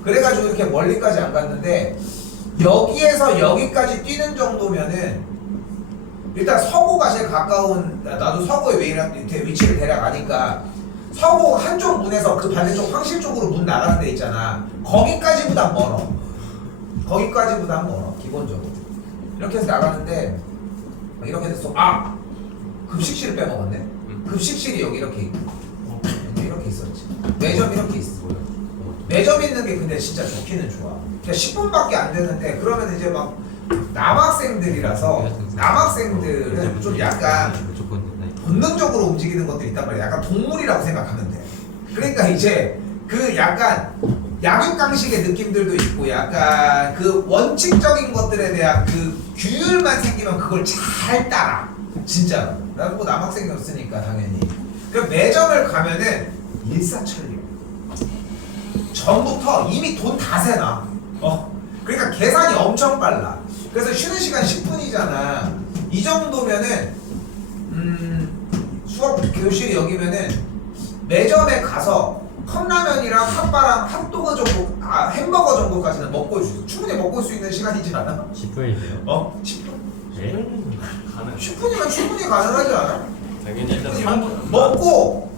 그래가지고 이렇게 멀리까지 안 갔는데 여기에서 여기까지 뛰는 정도면은 일단 서고가 제일 가까운. 나도 서고에 왜 위치를 대략 아니까 서고 한쪽 문에서 그 반대쪽 황실 쪽으로 문 나가는 데 있잖아. 거기까지보단 멀어. 거기까지보단 멀어 기본적으로. 이렇게 해서 나가는데 이렇게 돼서 급식실을 빼먹었네. 급식실이 여기 이렇게 있고 이렇게 있었지. 매점 이렇게 있어. 매점 있는 게 근데 진짜 좋기는 좋아. 그러니까 10분밖에 안 되는데 그러면 이제 막 남학생들이라서 남학생들은 좀 약간 본능적으로 움직이는 것들이 있단 말이야. 약간 동물이라고 생각하면 돼. 그러니까 이제 그 약간 양육강식의 느낌들도 있고 약간 그 원칙적인 것들에 대한 그 규율만 생기면 그걸 잘 따라. 진짜로. 나도 뭐 남학생이었으니까 당연히. 그 매점을 가면은 일사천리. 전부터 이미 돈 다 세나. 그러니까 계산이 엄청 빨라. 그래서 쉬는 시간 10분이잖아. 이 정도면은 수업 교실이 여기면은 매점에 가서 컵라면이랑 핫바랑 핫도그 정도, 햄버거 정도까지는 먹고 올 수 있어. 충분히 먹고 올 수 있는 시간이지 않아? 10분인데요? 10분? 네? 10분이면 충분히 가능하지 않아? 당연히 일단 10분 먹고.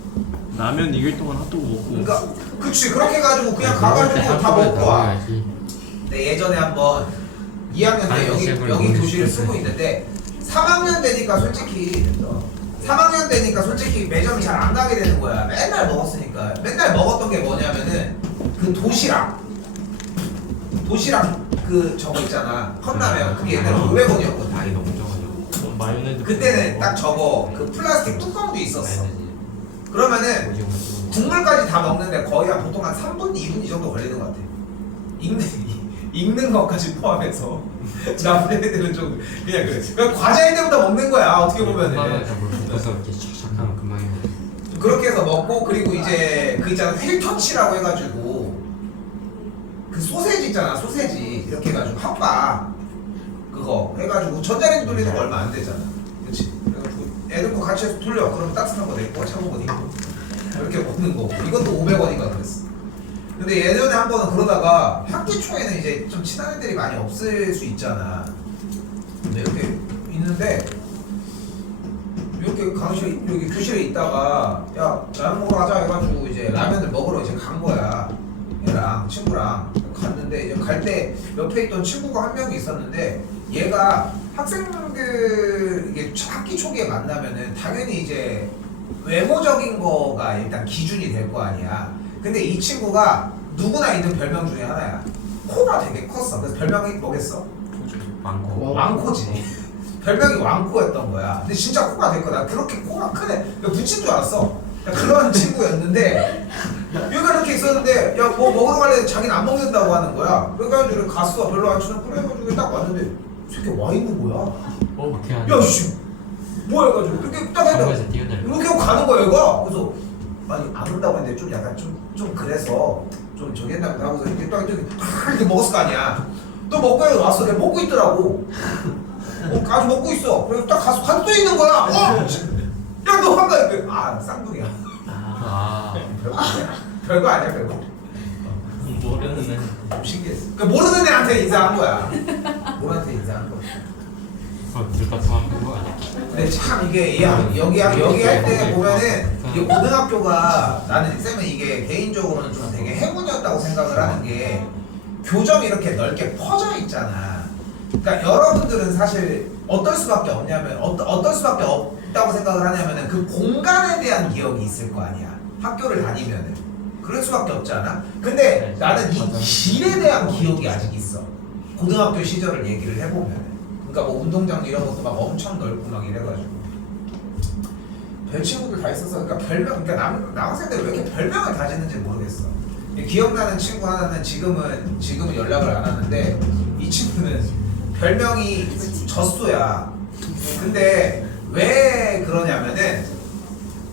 라면 이길 동안 핫도그 먹고. 그러니까 그치 그렇게 해가지고 그냥 가가지고 다 먹고 와. 근데 예전에 한번 2학년 때 여기 교실을 쓰고 있는데 3학년 되니까 솔직히 매점이 잘 안 가게 되는 거야. 맨날 먹었으니까. 맨날 먹었던 게 뭐냐면은 그 도시락 그 저거 있잖아. 컵라면. 그게 옛날에 500원이었거든. 날이 너무 적어가지고 마요네즈. 그때는 딱 저거 그 플라스틱 뚜껑도 있었어. 그러면은 국물까지 다 먹는데 거의 한 보통 한 3분, 2분 이 정도 걸리는 것 같아. 익는 것까지 포함해서. 나쁜 애들은 좀 그냥 그래. 그냥 과자일 때부터 먹는 거야 어떻게 보면은. 볶아서 이렇게 샥샥하면 금방이야. 그렇게 해서 먹고 그리고 이제 그 있잖아 휠터치라고 해가지고 그 소세지 있잖아 소세지 이렇게 해가지고 핫바 그거 해가지고 전자레인지 돌리는 거 얼마 안 되잖아. 그렇지? 그래가지고 애들 거 같이 해서 돌려. 그러면 따뜻한 거 내고 차가운 거 내고 이렇게 먹는 거. 이것도 500원인가 그랬어. 근데 예전에 한 번은 그러다가 학기 초에는 이제 좀 친한 애들이 많이 없을 수 있잖아. 근데 이렇게 있는데 이렇게 강의실에 여기 교실에 있다가 야 라면 먹으러 가자 해가지고 이제 라면을 먹으러 이제 간 거야. 얘랑 친구랑 갔는데 이제 갈 때 옆에 있던 친구가 한 명이 있었는데 얘가 학생들 이게 학기 초기에 만나면은 당연히 이제 외모적인 거가 일단 기준이 될 거 아니야. 근데 이 친구가 누구나 있는 별명 중에 하나야. 코가 되게 컸어. 그래서 별명이 뭐겠어? 많고. 왕코지. 별명이 왕코였던 거야. 근데 진짜 코가 됐거든. 나 그렇게 코가 크네. 붙인 줄 알았어. 그런 친구였는데 얘가 이렇게 있었는데 야 뭐 먹으러 갈래? 자기는 안 먹는다고 하는 거야. 그래가지고 갔어. 별로 안 친한 그래가지고 딱 왔는데 새끼 와 있는 거야. 어떻게 하냐? 야 씨. 뭐야 해가지고 이렇게 딱 방에서 했는데 뛰어내려. 이렇게 하고 가는 거야 얘가. 그래서 아니 안 온다고 했는데 좀 약간 좀 그래서 좀 저기 했나 보다 하고서 이렇게 딱 이렇게 먹었을 거 아니야. 또 먹고 왔어. 내가 먹고 있더라고. 아주 먹고 있어. 그래서 딱 가서 또 있는 거야. 야 너 한가 아 쌍둥이야. 아. 별거 아니야. 별거 아니야 별거. 모르는 애. 신기했어. 그러니까 모르는 애한테 인사한 거야. 모르는 애한테 인사한 거야. 둘다 포함된 거 아니야? 근데 참 이게 여기 할 때 보면은 이게 고등학교가 나는 쌤은 이게 개인적으로는 좀 되게 행운이었다고 생각을 하는 게 교정이 이렇게 넓게 퍼져 있잖아. 그러니까 여러분들은 사실 어떨 수밖에 없냐면 어떨 수밖에 없다고 생각을 하냐면은 그 공간에 대한 기억이 있을 거 아니야. 학교를 다니면은 그럴 수밖에 없지 않아? 근데 나는 이 길에 대한 기억이 아직 있어. 고등학교 시절을 얘기를 해보면은. 그러니까 뭐 운동장 이런 것도 막 엄청 넓고 막 이래가지고 별 친구들 다 있어서 그러니까 별명 그러니까 남학생들 왜 이렇게 별명을 다 짓는지 모르겠어. 기억나는 친구 하나는 지금은 연락을 안 하는데 이 친구는 별명이 젖소야. 근데 왜 그러냐면은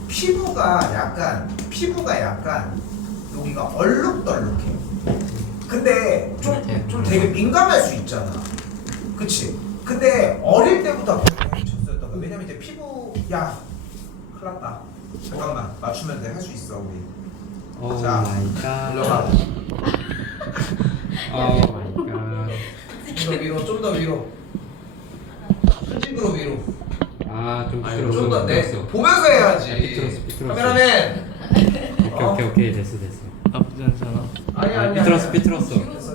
피부가 약간 여기가 얼룩덜룩해. 근데 좀 되게 민감할 수 있잖아. 그치? 근데 어릴 때부터 젖소였던 거야. 왜냐면 이제 피부 야 큰일 났다. 잠깐만 맞추면 돼. 할 수 있어 우리. 오 자, 마이 갓. 올라가. 오 마이 갓. 좀 더 위로. 수직으로 위로. 아좀 아니, 비틀었어. 좀 더 내. 비틀었어. 보면서 해야지. 비틀었어. 카메라맨. 오케이 됐어. 나쁘지 않잖아. 아니야. 비틀었어.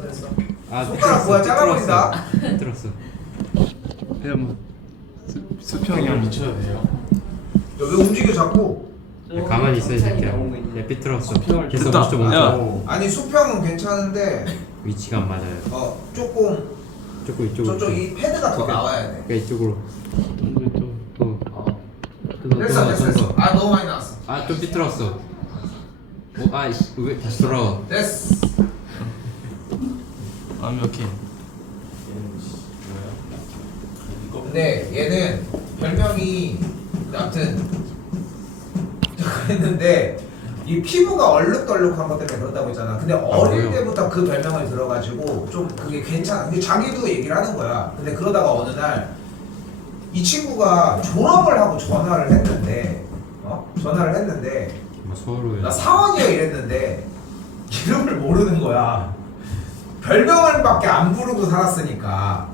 됐어. 아 손가락 뭐야, 잘라버린다. 비틀었어. 그냥 뭐 수평이 미쳐야 돼요. 왜 움직여 자꾸? 가만히 있어야 될게요. 네 비틀었어. 계속 됐다. 오른쪽 야. 오른쪽. 아니 수평은 괜찮은데 위치가 안 맞아요. 조금 조금 이쪽으로. 저쪽 이 패드가 더 나와야 돼. 그러니까 이쪽으로. 됐어. 아 너무 많이 나왔어. 아좀 비틀었어. 왜 다시 돌아와? 됐어. 완벽해. 근데 얘는 별명이 아무튼 했는데 이 피부가 얼룩덜룩한 것 때문에 그런다고 했잖아. 근데 어릴 그래요? 때부터 그 별명을 들어가지고 좀 그게 괜찮아. 근데 자기도 얘기를 하는 거야. 근데 그러다가 어느 날 이 친구가 졸업을 하고 전화를 했는데 뭐 서로. 나 사원이야 이랬는데 이름을 모르는 거야. 별명을밖에 안 부르고 살았으니까.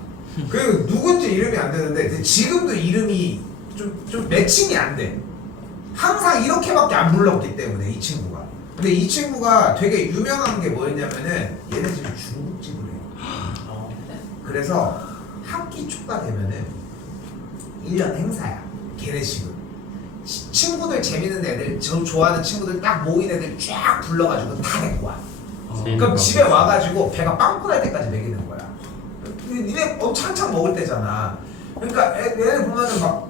그 누군지 이름이 안 되는데 근데 지금도 이름이 좀 매칭이 안 돼. 항상 이렇게밖에 안 불렀기 때문에 이 친구가. 근데 이 친구가 되게 유명한 게 뭐였냐면은 얘네 집이 중국집을 해요. 그래서 학기 초가 되면은 1년 행사야. 걔네식으로. 친구들 재밌는 애들, 저 좋아하는 친구들 딱 모인 애들 쫙 불러가지고 다 데리고 와. 그럼 집에 와가지고 배가 빵꾸 날 때까지 먹이는 거야. 니네 엄청 한창 먹을 때잖아. 그러니까 얘네 보면은 막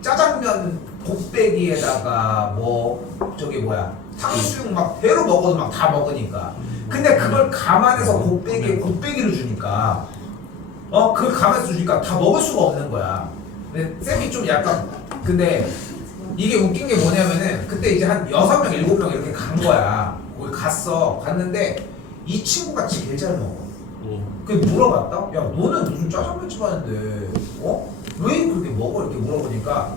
짜장면 곱빼기에다가 뭐 저기 뭐야 탕수육 막 배로 먹어도 막 다 먹으니까. 근데 그걸 감안해서 곱빼기를 주니까 그걸 감안해서 주니까 다 먹을 수가 없는 거야. 근데 쌤이 좀 약간 근데 이게 웃긴 게 뭐냐면은 그때 이제 한 6명 7명 이렇게 간 거야. 거기 갔는데 이 친구가 제일 잘 먹어. 그 물어봤다? 야 너는 무슨 짜장면집 하는데 왜 그렇게 먹어? 이렇게 물어보니까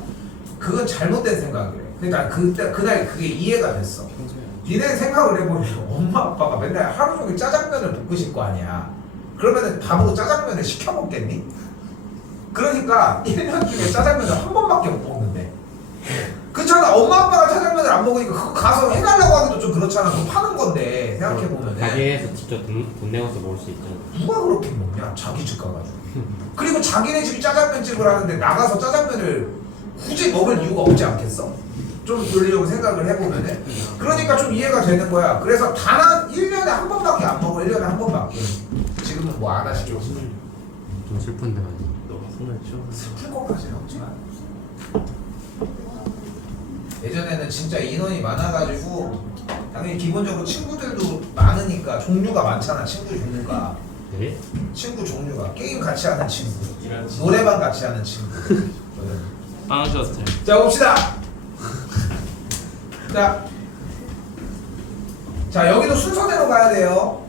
그건 잘못된 생각이래. 그러니까 그날 그게 이해가 됐어. 니네 생각을 해보면 엄마 아빠가 맨날 하루 종일 짜장면을 먹고 싶을 거 아니야. 그러면은 밥으로 짜장면을 시켜 먹겠니? 그러니까 1년 중에 짜장면을 한 번밖에 못 먹는데. 그렇잖아. 엄마 아빠가 짜장면을 안 먹으니까 그거 가서 해달라고 하기도 좀 그렇잖아. 그거 파는 건데 생각해보면은 가게에서 직접 돈 내고서 먹을 수 있잖아. 누가 그렇게 먹냐? 자기 집 가가지고. 그리고 자기네 집이 짜장면집을 하는데 나가서 짜장면을 굳이 먹을 이유가 없지 않겠어? 좀 돌리려고 생각을 해보면은. 그러니까 좀 이해가 되는 거야. 그래서 단 한 1년에 한 번밖에 안 먹어. 1년에 한 번밖에. 지금은 뭐 안 하시죠? 좀 슬픈데 많이. 너가 손을 치워. 슬플 것까지는 없지만 예전에는 진짜 인원이 많아가지고 당연히 기본적으로 친구들도 많으니까 종류가 많잖아. 친구 종류가. 네? 친구 종류가 게임 같이 하는 친구, 이런 친구. 노래방 같이 하는 친구. 빵셔틀. 자 봅시다. 자 여기도 순서대로 가야 돼요.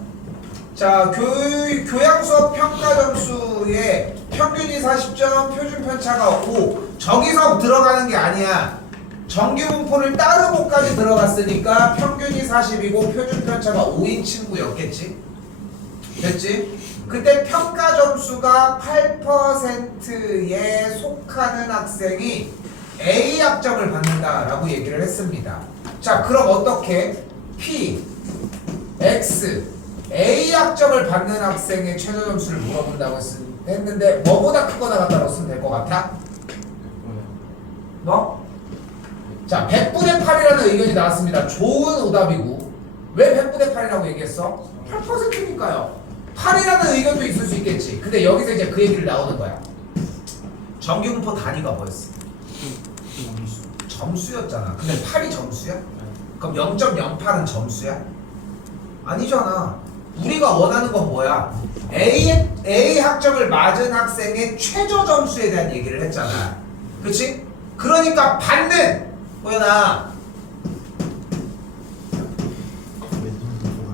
자 교양 수업 평가 점수에 평균이 40점, 표준 편차가 5. 저기서 들어가는 게 아니야. 정규 분포를 따르고까지 들어갔으니까 평균이 40이고 표준 편차가 5인 친구였겠지? 됐지? 그때 평가 점수가 8%에 속하는 학생이 A 학점을 받는다라고 얘기를 했습니다. 자, 그럼 어떻게 P, X, A 학점을 받는 학생의 최저 점수를 물어본다고 했는데 뭐보다 크거나 같다고 쓰면 될 것 같아? 뭐? 자, 100분의 8이라는 의견이 나왔습니다. 좋은 오답이고. 왜 100분의 8이라고 얘기했어? 8%니까요. 8이라는 의견도 있을 수 있겠지. 근데 여기서 이제 그 얘기를 나오는 거야. 정규분포 단위가 뭐였어? 점수였잖아. 근데 8이 점수야? 그럼 0.08은 점수야? 아니잖아. 우리가 원하는 건 뭐야? A 학점을 맞은 학생의 최저 점수에 대한 얘기를 했잖아. 그치? 그러니까 받는 호연아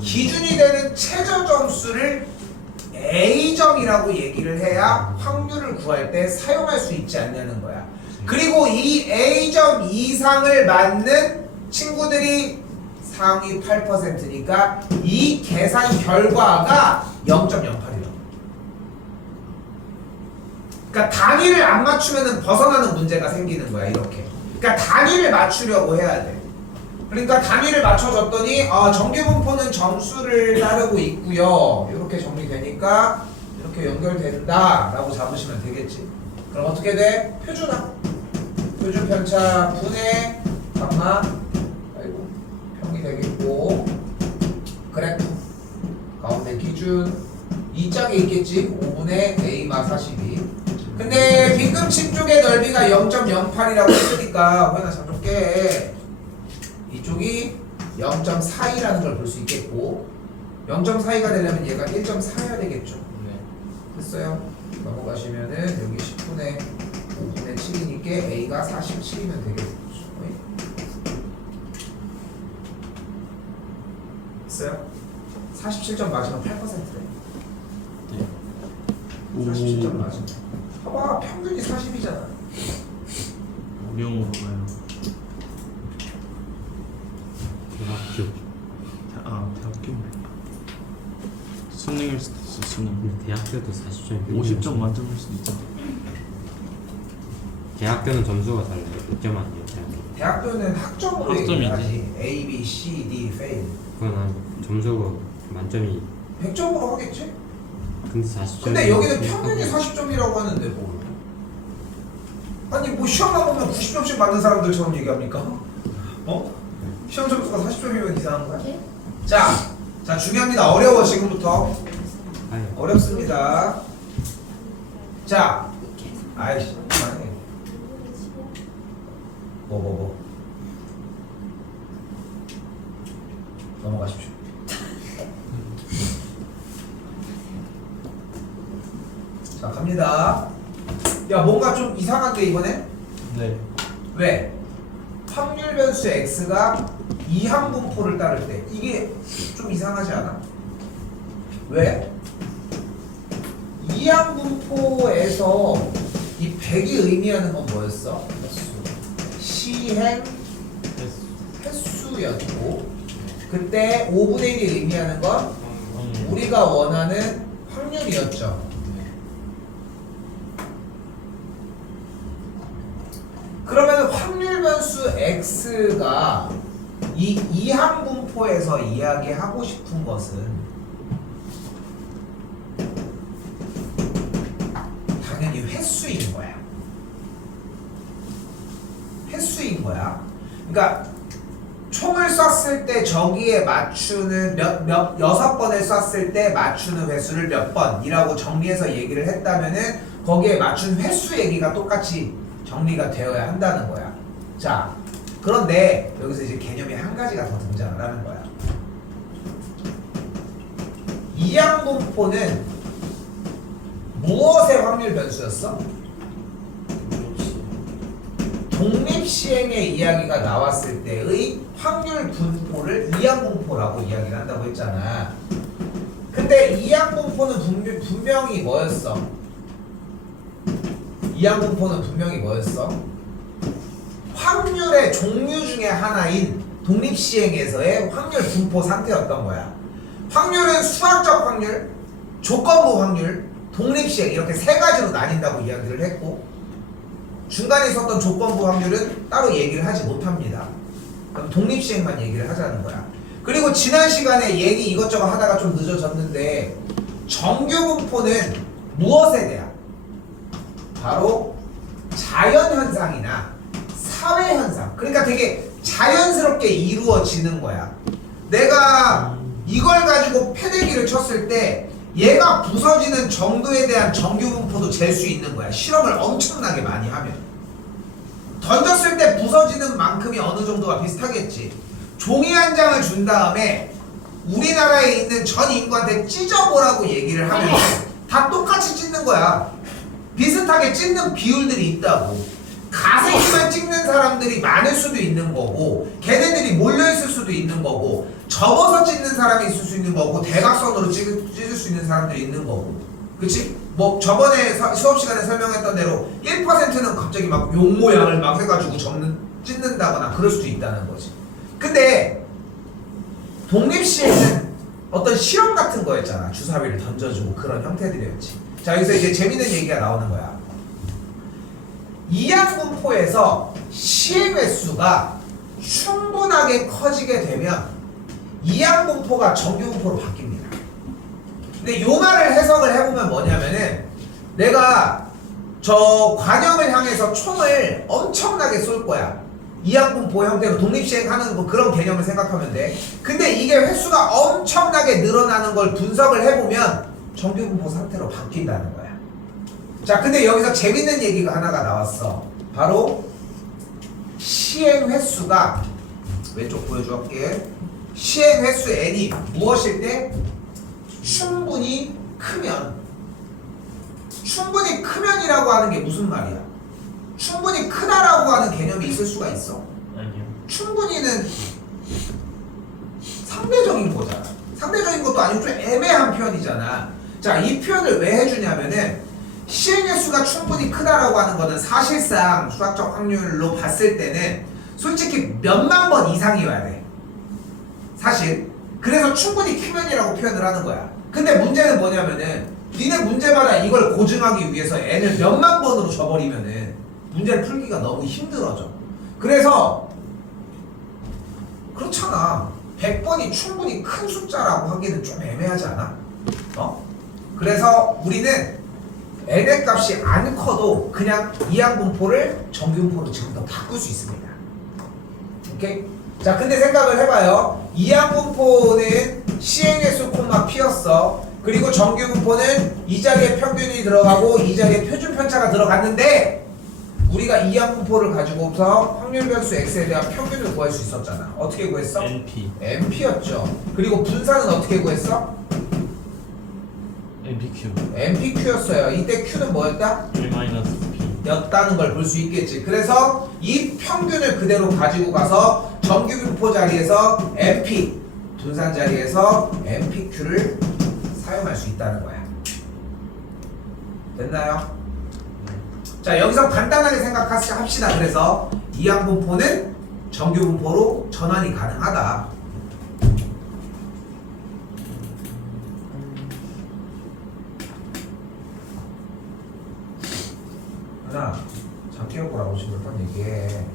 기준이 되는 최저 점수를 A점이라고 얘기를 해야 확률을 구할 때 사용할 수 있지 않냐는 거야. 그리고 이 A점 이상을 맞는 친구들이 상위 8%니까 이 계산 결과가 0.08이야. 그러니까 단위를 안 맞추면 벗어나는 문제가 생기는 거야. 이렇게. 그러니까 단위를 맞추려고 해야 돼. 그러니까 단위를 맞춰줬더니 정규 분포는 점수를 따르고 있고요. 이렇게 정리되니까 이렇게 연결된다 라고 잡으시면 되겠지. 그럼 어떻게 돼? 표준화. 표준 편차 분의 감마 아이고 평이 되겠고 그래프 가운데 기준 이 짝에 있겠지. 5분의 A마 42. 근데 빈금침 쪽의 넓이가 0.08이라고 했으니까 호연아 잠좀 깨. 이쪽이 0.42라는 걸 볼 수 있겠고 0.42가 되려면 얘가 1.4여야 되겠죠. 네. 됐어요. 넘어가시면은 여기 10분의 5분의 7이니까 A가 47이면 되겠죠. 됐어요? 47점 맞으면 8%래. 47점 맞으면 봐봐 평균이 40이잖아. 어려운 거 봐요. 대학교. 수능일 수도 있어. 수능. 근데 대학교도 40점이 50점 만점일 수도 있잖아. 대학교는 점수가 달라요. 6점 아니에요. 대학교. 대학교는 학점으로 학점이지. 얘기하지. A, B, C, D, fail. 그건 한 점수가 만점이 100점으로 하겠지? 근데 40점. 근데 여기는 평균이 40점이라고 하는데 뭐 아니 뭐 시험만 보면 90점씩 맞는 사람들처럼 얘기합니까? 시험 점수가 40점이면 이상한 거야? 자 중요합니다. 어려워 지금부터. 아니, 어렵습니다. 자 아이씨 그만해. 뭐 넘어가십시오. 자, 갑니다. 야, 뭔가 좀 이상한데 이번에? 네. 왜? 확률 변수 x가 이항분포를 따를 때 이게 좀 이상하지 않아? 왜? 이항분포에서 이 100이 의미하는 건 뭐였어? 시행 횟수였고, 그때 5분의 1이 의미하는 건 우리가 원하는 확률이었죠. 그러면 확률 변수 x가 이 이항분포에서 이야기하고 싶은 것은 당연히 횟수인 거야. 횟수인 거야. 그러니까 총을 쐈을 때 저기에 맞추는 여섯 번을 쐈을 때 맞추는 횟수를 몇 번이라고 정리해서 얘기를 했다면은 거기에 맞춘 횟수 얘기가 똑같이 정리가 되어야 한다는 거야. 자, 그런데 여기서 이제 개념이 한 가지가 더 등장을 하는 거야. 이항분포는 무엇의 확률 변수였어? 독립시행의 이야기가 나왔을 때의 확률 분포를 이항분포라고 이야기를 한다고 했잖아. 근데 이항분포는 분명히 뭐였어? 이항분포는 분명히 뭐였어? 확률의 종류 중에 하나인 독립시행에서의 확률 분포 상태였던 거야. 확률은 수학적 확률, 조건부 확률, 독립시행 이렇게 세 가지로 나뉜다고 이야기를 했고, 중간에 있었던 조건부 확률은 따로 얘기를 하지 못합니다. 그럼 독립시행만 얘기를 하자는 거야. 그리고 지난 시간에 얘기 이것저것 하다가 좀 늦어졌는데, 정규분포는 무엇에 대한? 바로 자연현상이나 사회현상, 그러니까 되게 자연스럽게 이루어지는 거야. 내가 이걸 가지고 패대기를 쳤을 때 얘가 부서지는 정도에 대한 정규분포도 잴 수 있는 거야. 실험을 엄청나게 많이 하면. 던졌을 때 부서지는 만큼이 어느 정도가 비슷하겠지. 종이 한 장을 준 다음에 우리나라에 있는 전 인구한테 찢어보라고 얘기를 하면 다 똑같이 찢는 거야. 비슷하게 찢는 비율들이 있다고. 가생이만 찍는 사람들이 많을 수도 있는 거고, 걔네들이 몰려있을 수도 있는 거고, 접어서 찍는 사람이 있을 수 있는 거고, 대각선으로 찢을 수 있는 사람들이 있는 거고. 그치? 뭐 저번에 수업 시간에 설명했던 대로 1%는 갑자기 막 용 모양을 막 해가지고 찢는다거나 그럴 수도 있다는 거지. 근데 독립시행은 어떤 실험 같은 거였잖아. 주사위를 던져주고 그런 형태들이었지. 자, 여기서 이제 재밌는 얘기가 나오는 거야. 이항분포에서 시행 횟수가 충분하게 커지게 되면 이항분포가 정규분포로 바뀝니다. 근데 요 말을 해석을 해보면 뭐냐면은, 내가 저 관형을 향해서 총을 엄청나게 쏠 거야. 이항분포 형태로 독립시행하는 뭐 그런 개념을 생각하면 돼. 근데 이게 횟수가 엄청나게 늘어나는 걸 분석을 해보면 정규분포 상태로 바뀐다는 거야. 자, 근데 여기서 재밌는 얘기가 하나가 나왔어. 바로 시행 횟수가, 왼쪽 보여줄게. 시행 횟수 n이 무엇일 때? 충분히 크면. 충분히 크면이라고 하는 게 무슨 말이야? 충분히 크다라고 하는 개념이 있을 수가 있어? 아니요. 충분히는 상대적인 거잖아. 상대적인 것도 아니고 좀 애매한 표현이잖아. 자, 이 표현을 왜 해주냐면은, 시행 횟수가 충분히 크다라고 하는 거는 사실상 수학적 확률로 봤을 때는 솔직히 몇만 번 이상이어야 돼. 사실. 그래서 충분히 크면이라고 표현을 하는 거야. 근데 문제는 뭐냐면은, 니네 문제마다 이걸 고증하기 위해서 n을 몇만 번으로 줘버리면은 문제를 풀기가 너무 힘들어져. 그래서 그렇잖아. 100번이 충분히 큰 숫자라고 하기는 좀 애매하지 않아? 그래서 우리는 n의 값이 안 커도 그냥 이항분포를 정규분포로 지금부터 바꿀 수 있습니다. 오케이? 자, 근데 생각을 해봐요. 이항분포는 시행횟수 콤마 p였어. 그리고 정규분포는 이 자리에 평균이 들어가고 이 자리에 표준 편차가 들어갔는데, 우리가 이항분포를 가지고서 확률 변수 x에 대한 평균을 구할 수 있었잖아. 어떻게 구했어? NP NP였죠. 그리고 분산은 어떻게 구했어? NPQ NPQ였어요. 이때 Q는 뭐였다? 1-P 였다는 걸 볼 수 있겠지. 그래서 이 평균을 그대로 가지고 가서 정규분포 자리에서 NP, 분산 자리에서 NPQ를 사용할 수 있다는 거야. 됐나요? 자, 여기서 간단하게 생각합시다. 그래서 이항분포는 정규분포로 전환이 가능하다. 하나, 장기여고라고 싶었던 얘기해.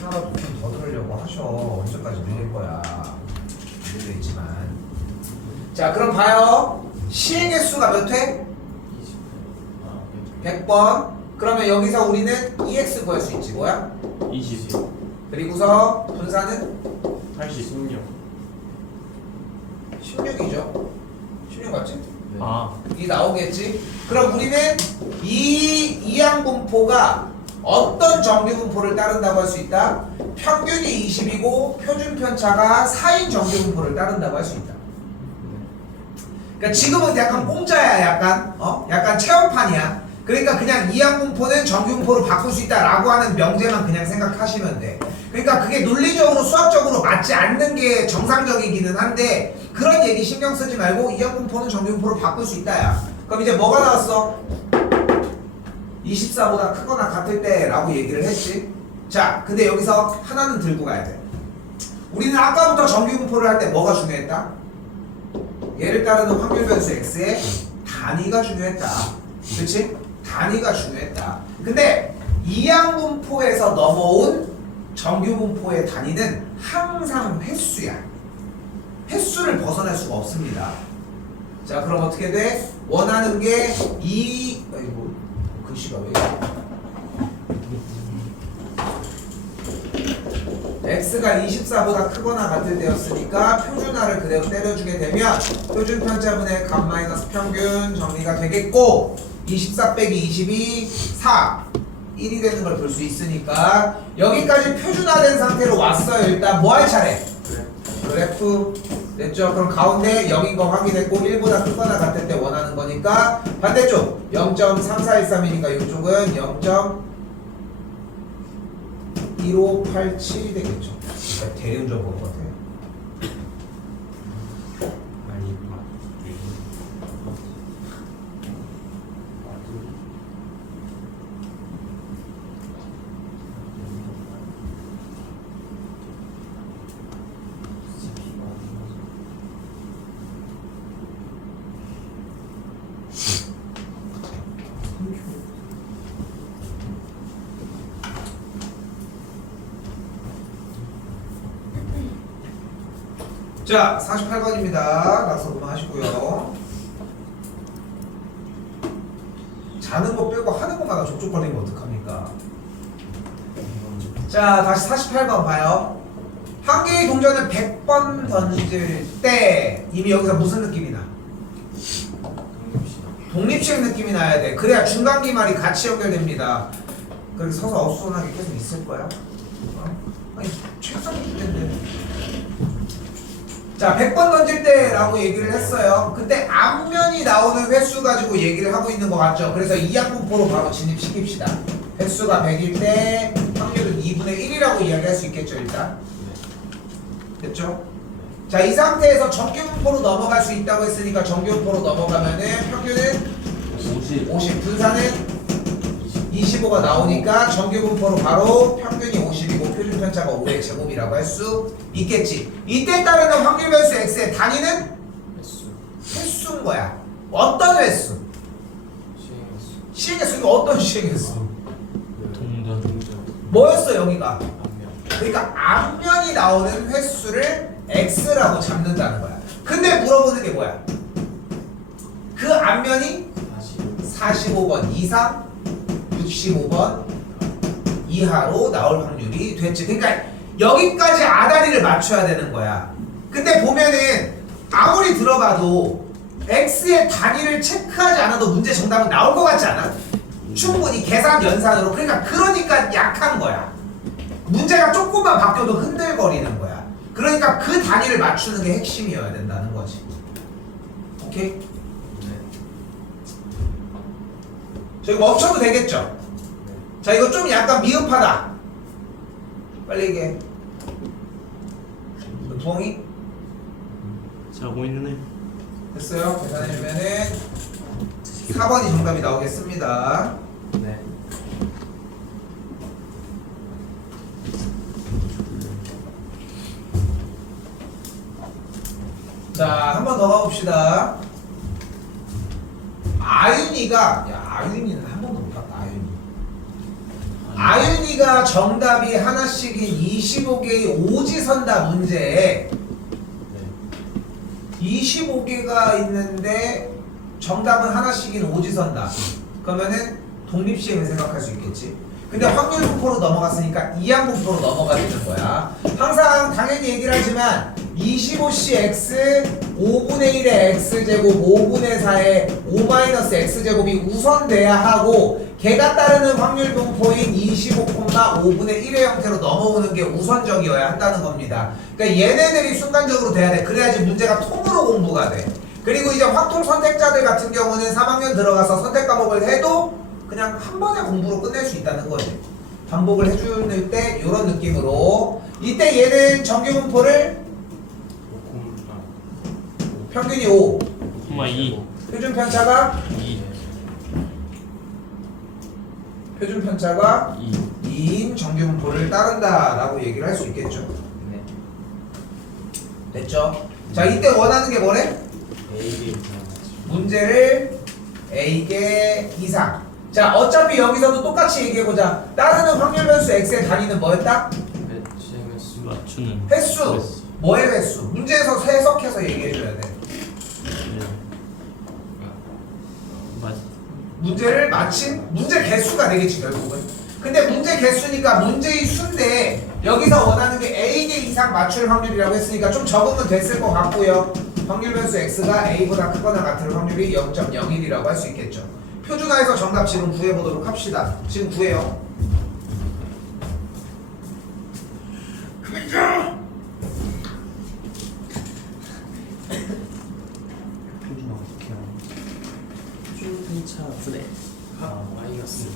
하나라도 좀 더 들으려고 하셔. 언제까지 밀릴 거야. 밀려 있지만. 자, 그럼 봐요. 시행의 수가 몇 회? 100번. 그러면 여기서 우리는 EX 구할 수 있지. 뭐야? 20 그리고서 분산은 80 16이죠. 16 맞지? 아 이 나오겠지? 그럼 우리는 이 이항분포가 어떤 정규분포를 따른다고 할 수 있다? 평균이 20이고 표준 편차가 4인 정규분포를 따른다고 할 수 있다. 그러니까 지금은 약간 공짜야. 약간 체험판이야. 그러니까 그냥 이항분포는 정규분포로 바꿀 수 있다라고 하는 명제만 그냥 생각하시면 돼. 그러니까 그게 논리적으로 수학적으로 맞지 않는 게 정상적이기는 한데 그런 얘기 신경 쓰지 말고 이항분포는 정규분포로 바꿀 수 있다야. 그럼 이제 뭐가 나왔어? 24보다 크거나 같을 때 라고 얘기를 했지. 자, 근데 여기서 하나는 들고 가야 돼. 우리는 아까부터 정규분포를 할 때 뭐가 중요했다? 얘를 따르는 확률 변수 x의 단위가 중요했다. 그렇지? 단위가 중요했다. 근데 이항분포에서 넘어온 정규분포의 단위는 항상 횟수야. 횟수를 벗어날 수가 없습니다. 자, 그럼 어떻게 돼? 원하는 게 아이고, 글씨가 왜 이래? x가 24보다 크거나 같을 때였으니까 표준화를 그대로 때려주게 되면 표준 편차분의 값 마이너스 평균 정리가 되겠고 24 빼기 22 4 1이 되는 걸 볼 수 있으니까 여기까지 표준화된 상태로 왔어요. 일단 뭐 할 차례? 그래프 됐죠? 그럼 가운데 0인 거 확인했고 1보다 크거나 같을 때 원하는 거니까 반대쪽 0.3413이니까 이쪽은 0.1587이 되겠죠. 그러니까 대리운전 보는 것 같아요. 많이 자, 48번입니다. 낙서 그만하시고요. 자는 거 빼고 하는 거마다 족족거리면 어떡합니까? 자, 다시 48번 봐요. 한 개의 동전을 100번 던질 때 이미 여기서 무슨 느낌이 나? 독립식 느낌이 나야 돼. 그래야 중간기말이 같이 연결됩니다. 그렇게 서서 어수선하게 계속 있을 거야. 아니, 책상에 있을 텐데. 자, 100번 던질 때 라고 얘기를 했어요. 그때 앞면이 나오는 횟수 가지고 얘기를 하고 있는 것 같죠? 그래서 이항분포로 바로 진입시킵시다. 횟수가 100일 때 확률은 2분의 1이라고 이야기할 수 있겠죠, 일단? 됐죠? 자, 이 상태에서 정규분포로 넘어갈 수 있다고 했으니까 정규분포로 넘어가면은 평균은 50, 분산은 25가 나오니까 정규분포로 바로 평균이 50이고 표준 편차가 5의 제곱이라고 할 수 있겠지. 이때 따르는 확률 변수 x의 단위는 횟수인 거야. 어떤 횟수? 시행횟수. 이거 어떤 시행횟수? 동전 뭐였어 여기가? 그러니까 앞면이 나오는 횟수를 x라고 잡는다는 거야. 근데 물어보는 게 뭐야? 그 앞면이 45번 이상 65번 이하로 나올 확률이 됐지. 그러니까 여기까지 아다리를 맞춰야 되는 거야. 근데 보면은 아무리 들어봐도 x의 단위를 체크하지 않아도 문제 정답은 나올 것 같지 않아? 충분히 계산 연산으로. 그러니까 약한 거야. 문제가 조금만 바뀌어도 흔들거리는 거야. 그러니까 그 단위를 맞추는 게 핵심이어야 된다는 거지. 오케이? 네. 저희 멈춰도 되겠죠? 자, 이거 좀 약간 미흡하다. 빨리 얘기해. 부엉이? 자고 있는 됐어요? 계산해주면은 4번이 정답이 나오겠습니다. 네. 자, 한 번 더 가봅시다. 아윤이가, 야, 아윤이는 한 번도 못 봤다, 아윤이. 아윤이가 정답이 하나씩인 25개의 오지선다 문제에 25개가 있는데 정답은 하나씩인 오지선다. 그러면은 독립시험을 생각할 수 있겠지. 근데 확률 분포로 넘어갔으니까 이항 분포로 넘어가 되는 거야. 항상 당연히 얘기를 하지만 25C x 5분의 1의 x제곱 5분의 4의 5-x제곱이 우선돼야 하고 걔가 따르는 확률 분포인 25,5분의 1의 형태로 넘어오는 게 우선적이어야 한다는 겁니다. 그러니까 얘네들이 순간적으로 돼야 돼. 그래야지 문제가 통으로 공부가 돼. 그리고 이제 확통 선택자들 같은 경우는 3학년 들어가서 선택 과목을 해도 그냥 한 번에 공부로 끝낼 수 있다는 거지. 반복을 해줄 때 이런 느낌으로 이때 얘는 정규분포를 평균이 5, 2 표준 편차가 2 표준 편차가 2 2인 정규분포를 따른다라고 얘기를 할 수 있겠죠. 네. 됐죠? 자, 이때 원하는 게 뭐래? A개 문제를 A개 이상. 자, 어차피 여기서도 똑같이 얘기해보자. 따르는 확률 변수 X의 단위는 뭐였다? 맞추는 횟수. 뭐의 횟수? 문제에서 해석해서 얘기해줘야 돼. 맞 문제를 마친 문제 개수가 되겠지 결국은. 근데 문제 개수니까 문제의 수인데 여기서 원하는 게 A개 이상 맞출 확률이라고 했으니까 좀 적으면 됐을 것 같고요. 확률 변수 X가 A보다 크거나 같을 확률이 0.01이라고 할 수 있겠죠. 표준화해서 정답 지금 구해보도록 합시다. 지금 구해요. 표준 어떻게 하는 차 부대. Y가 쓰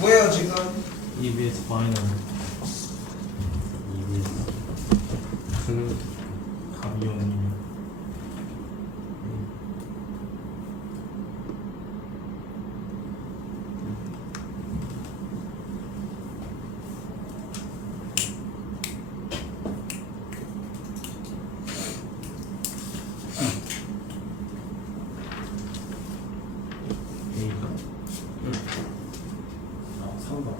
구해요 지금. EBS Y는 EBS 그는 감이온이면 A가 3번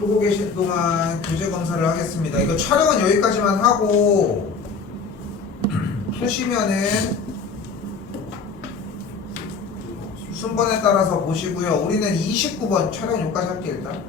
보고 계신 동안 교재 검사를 하겠습니다. 이거 촬영은 여기까지만 하고 푸시면은 순번에 따라서 보시고요. 우리는 29번 촬영 여기까지 할게 일단.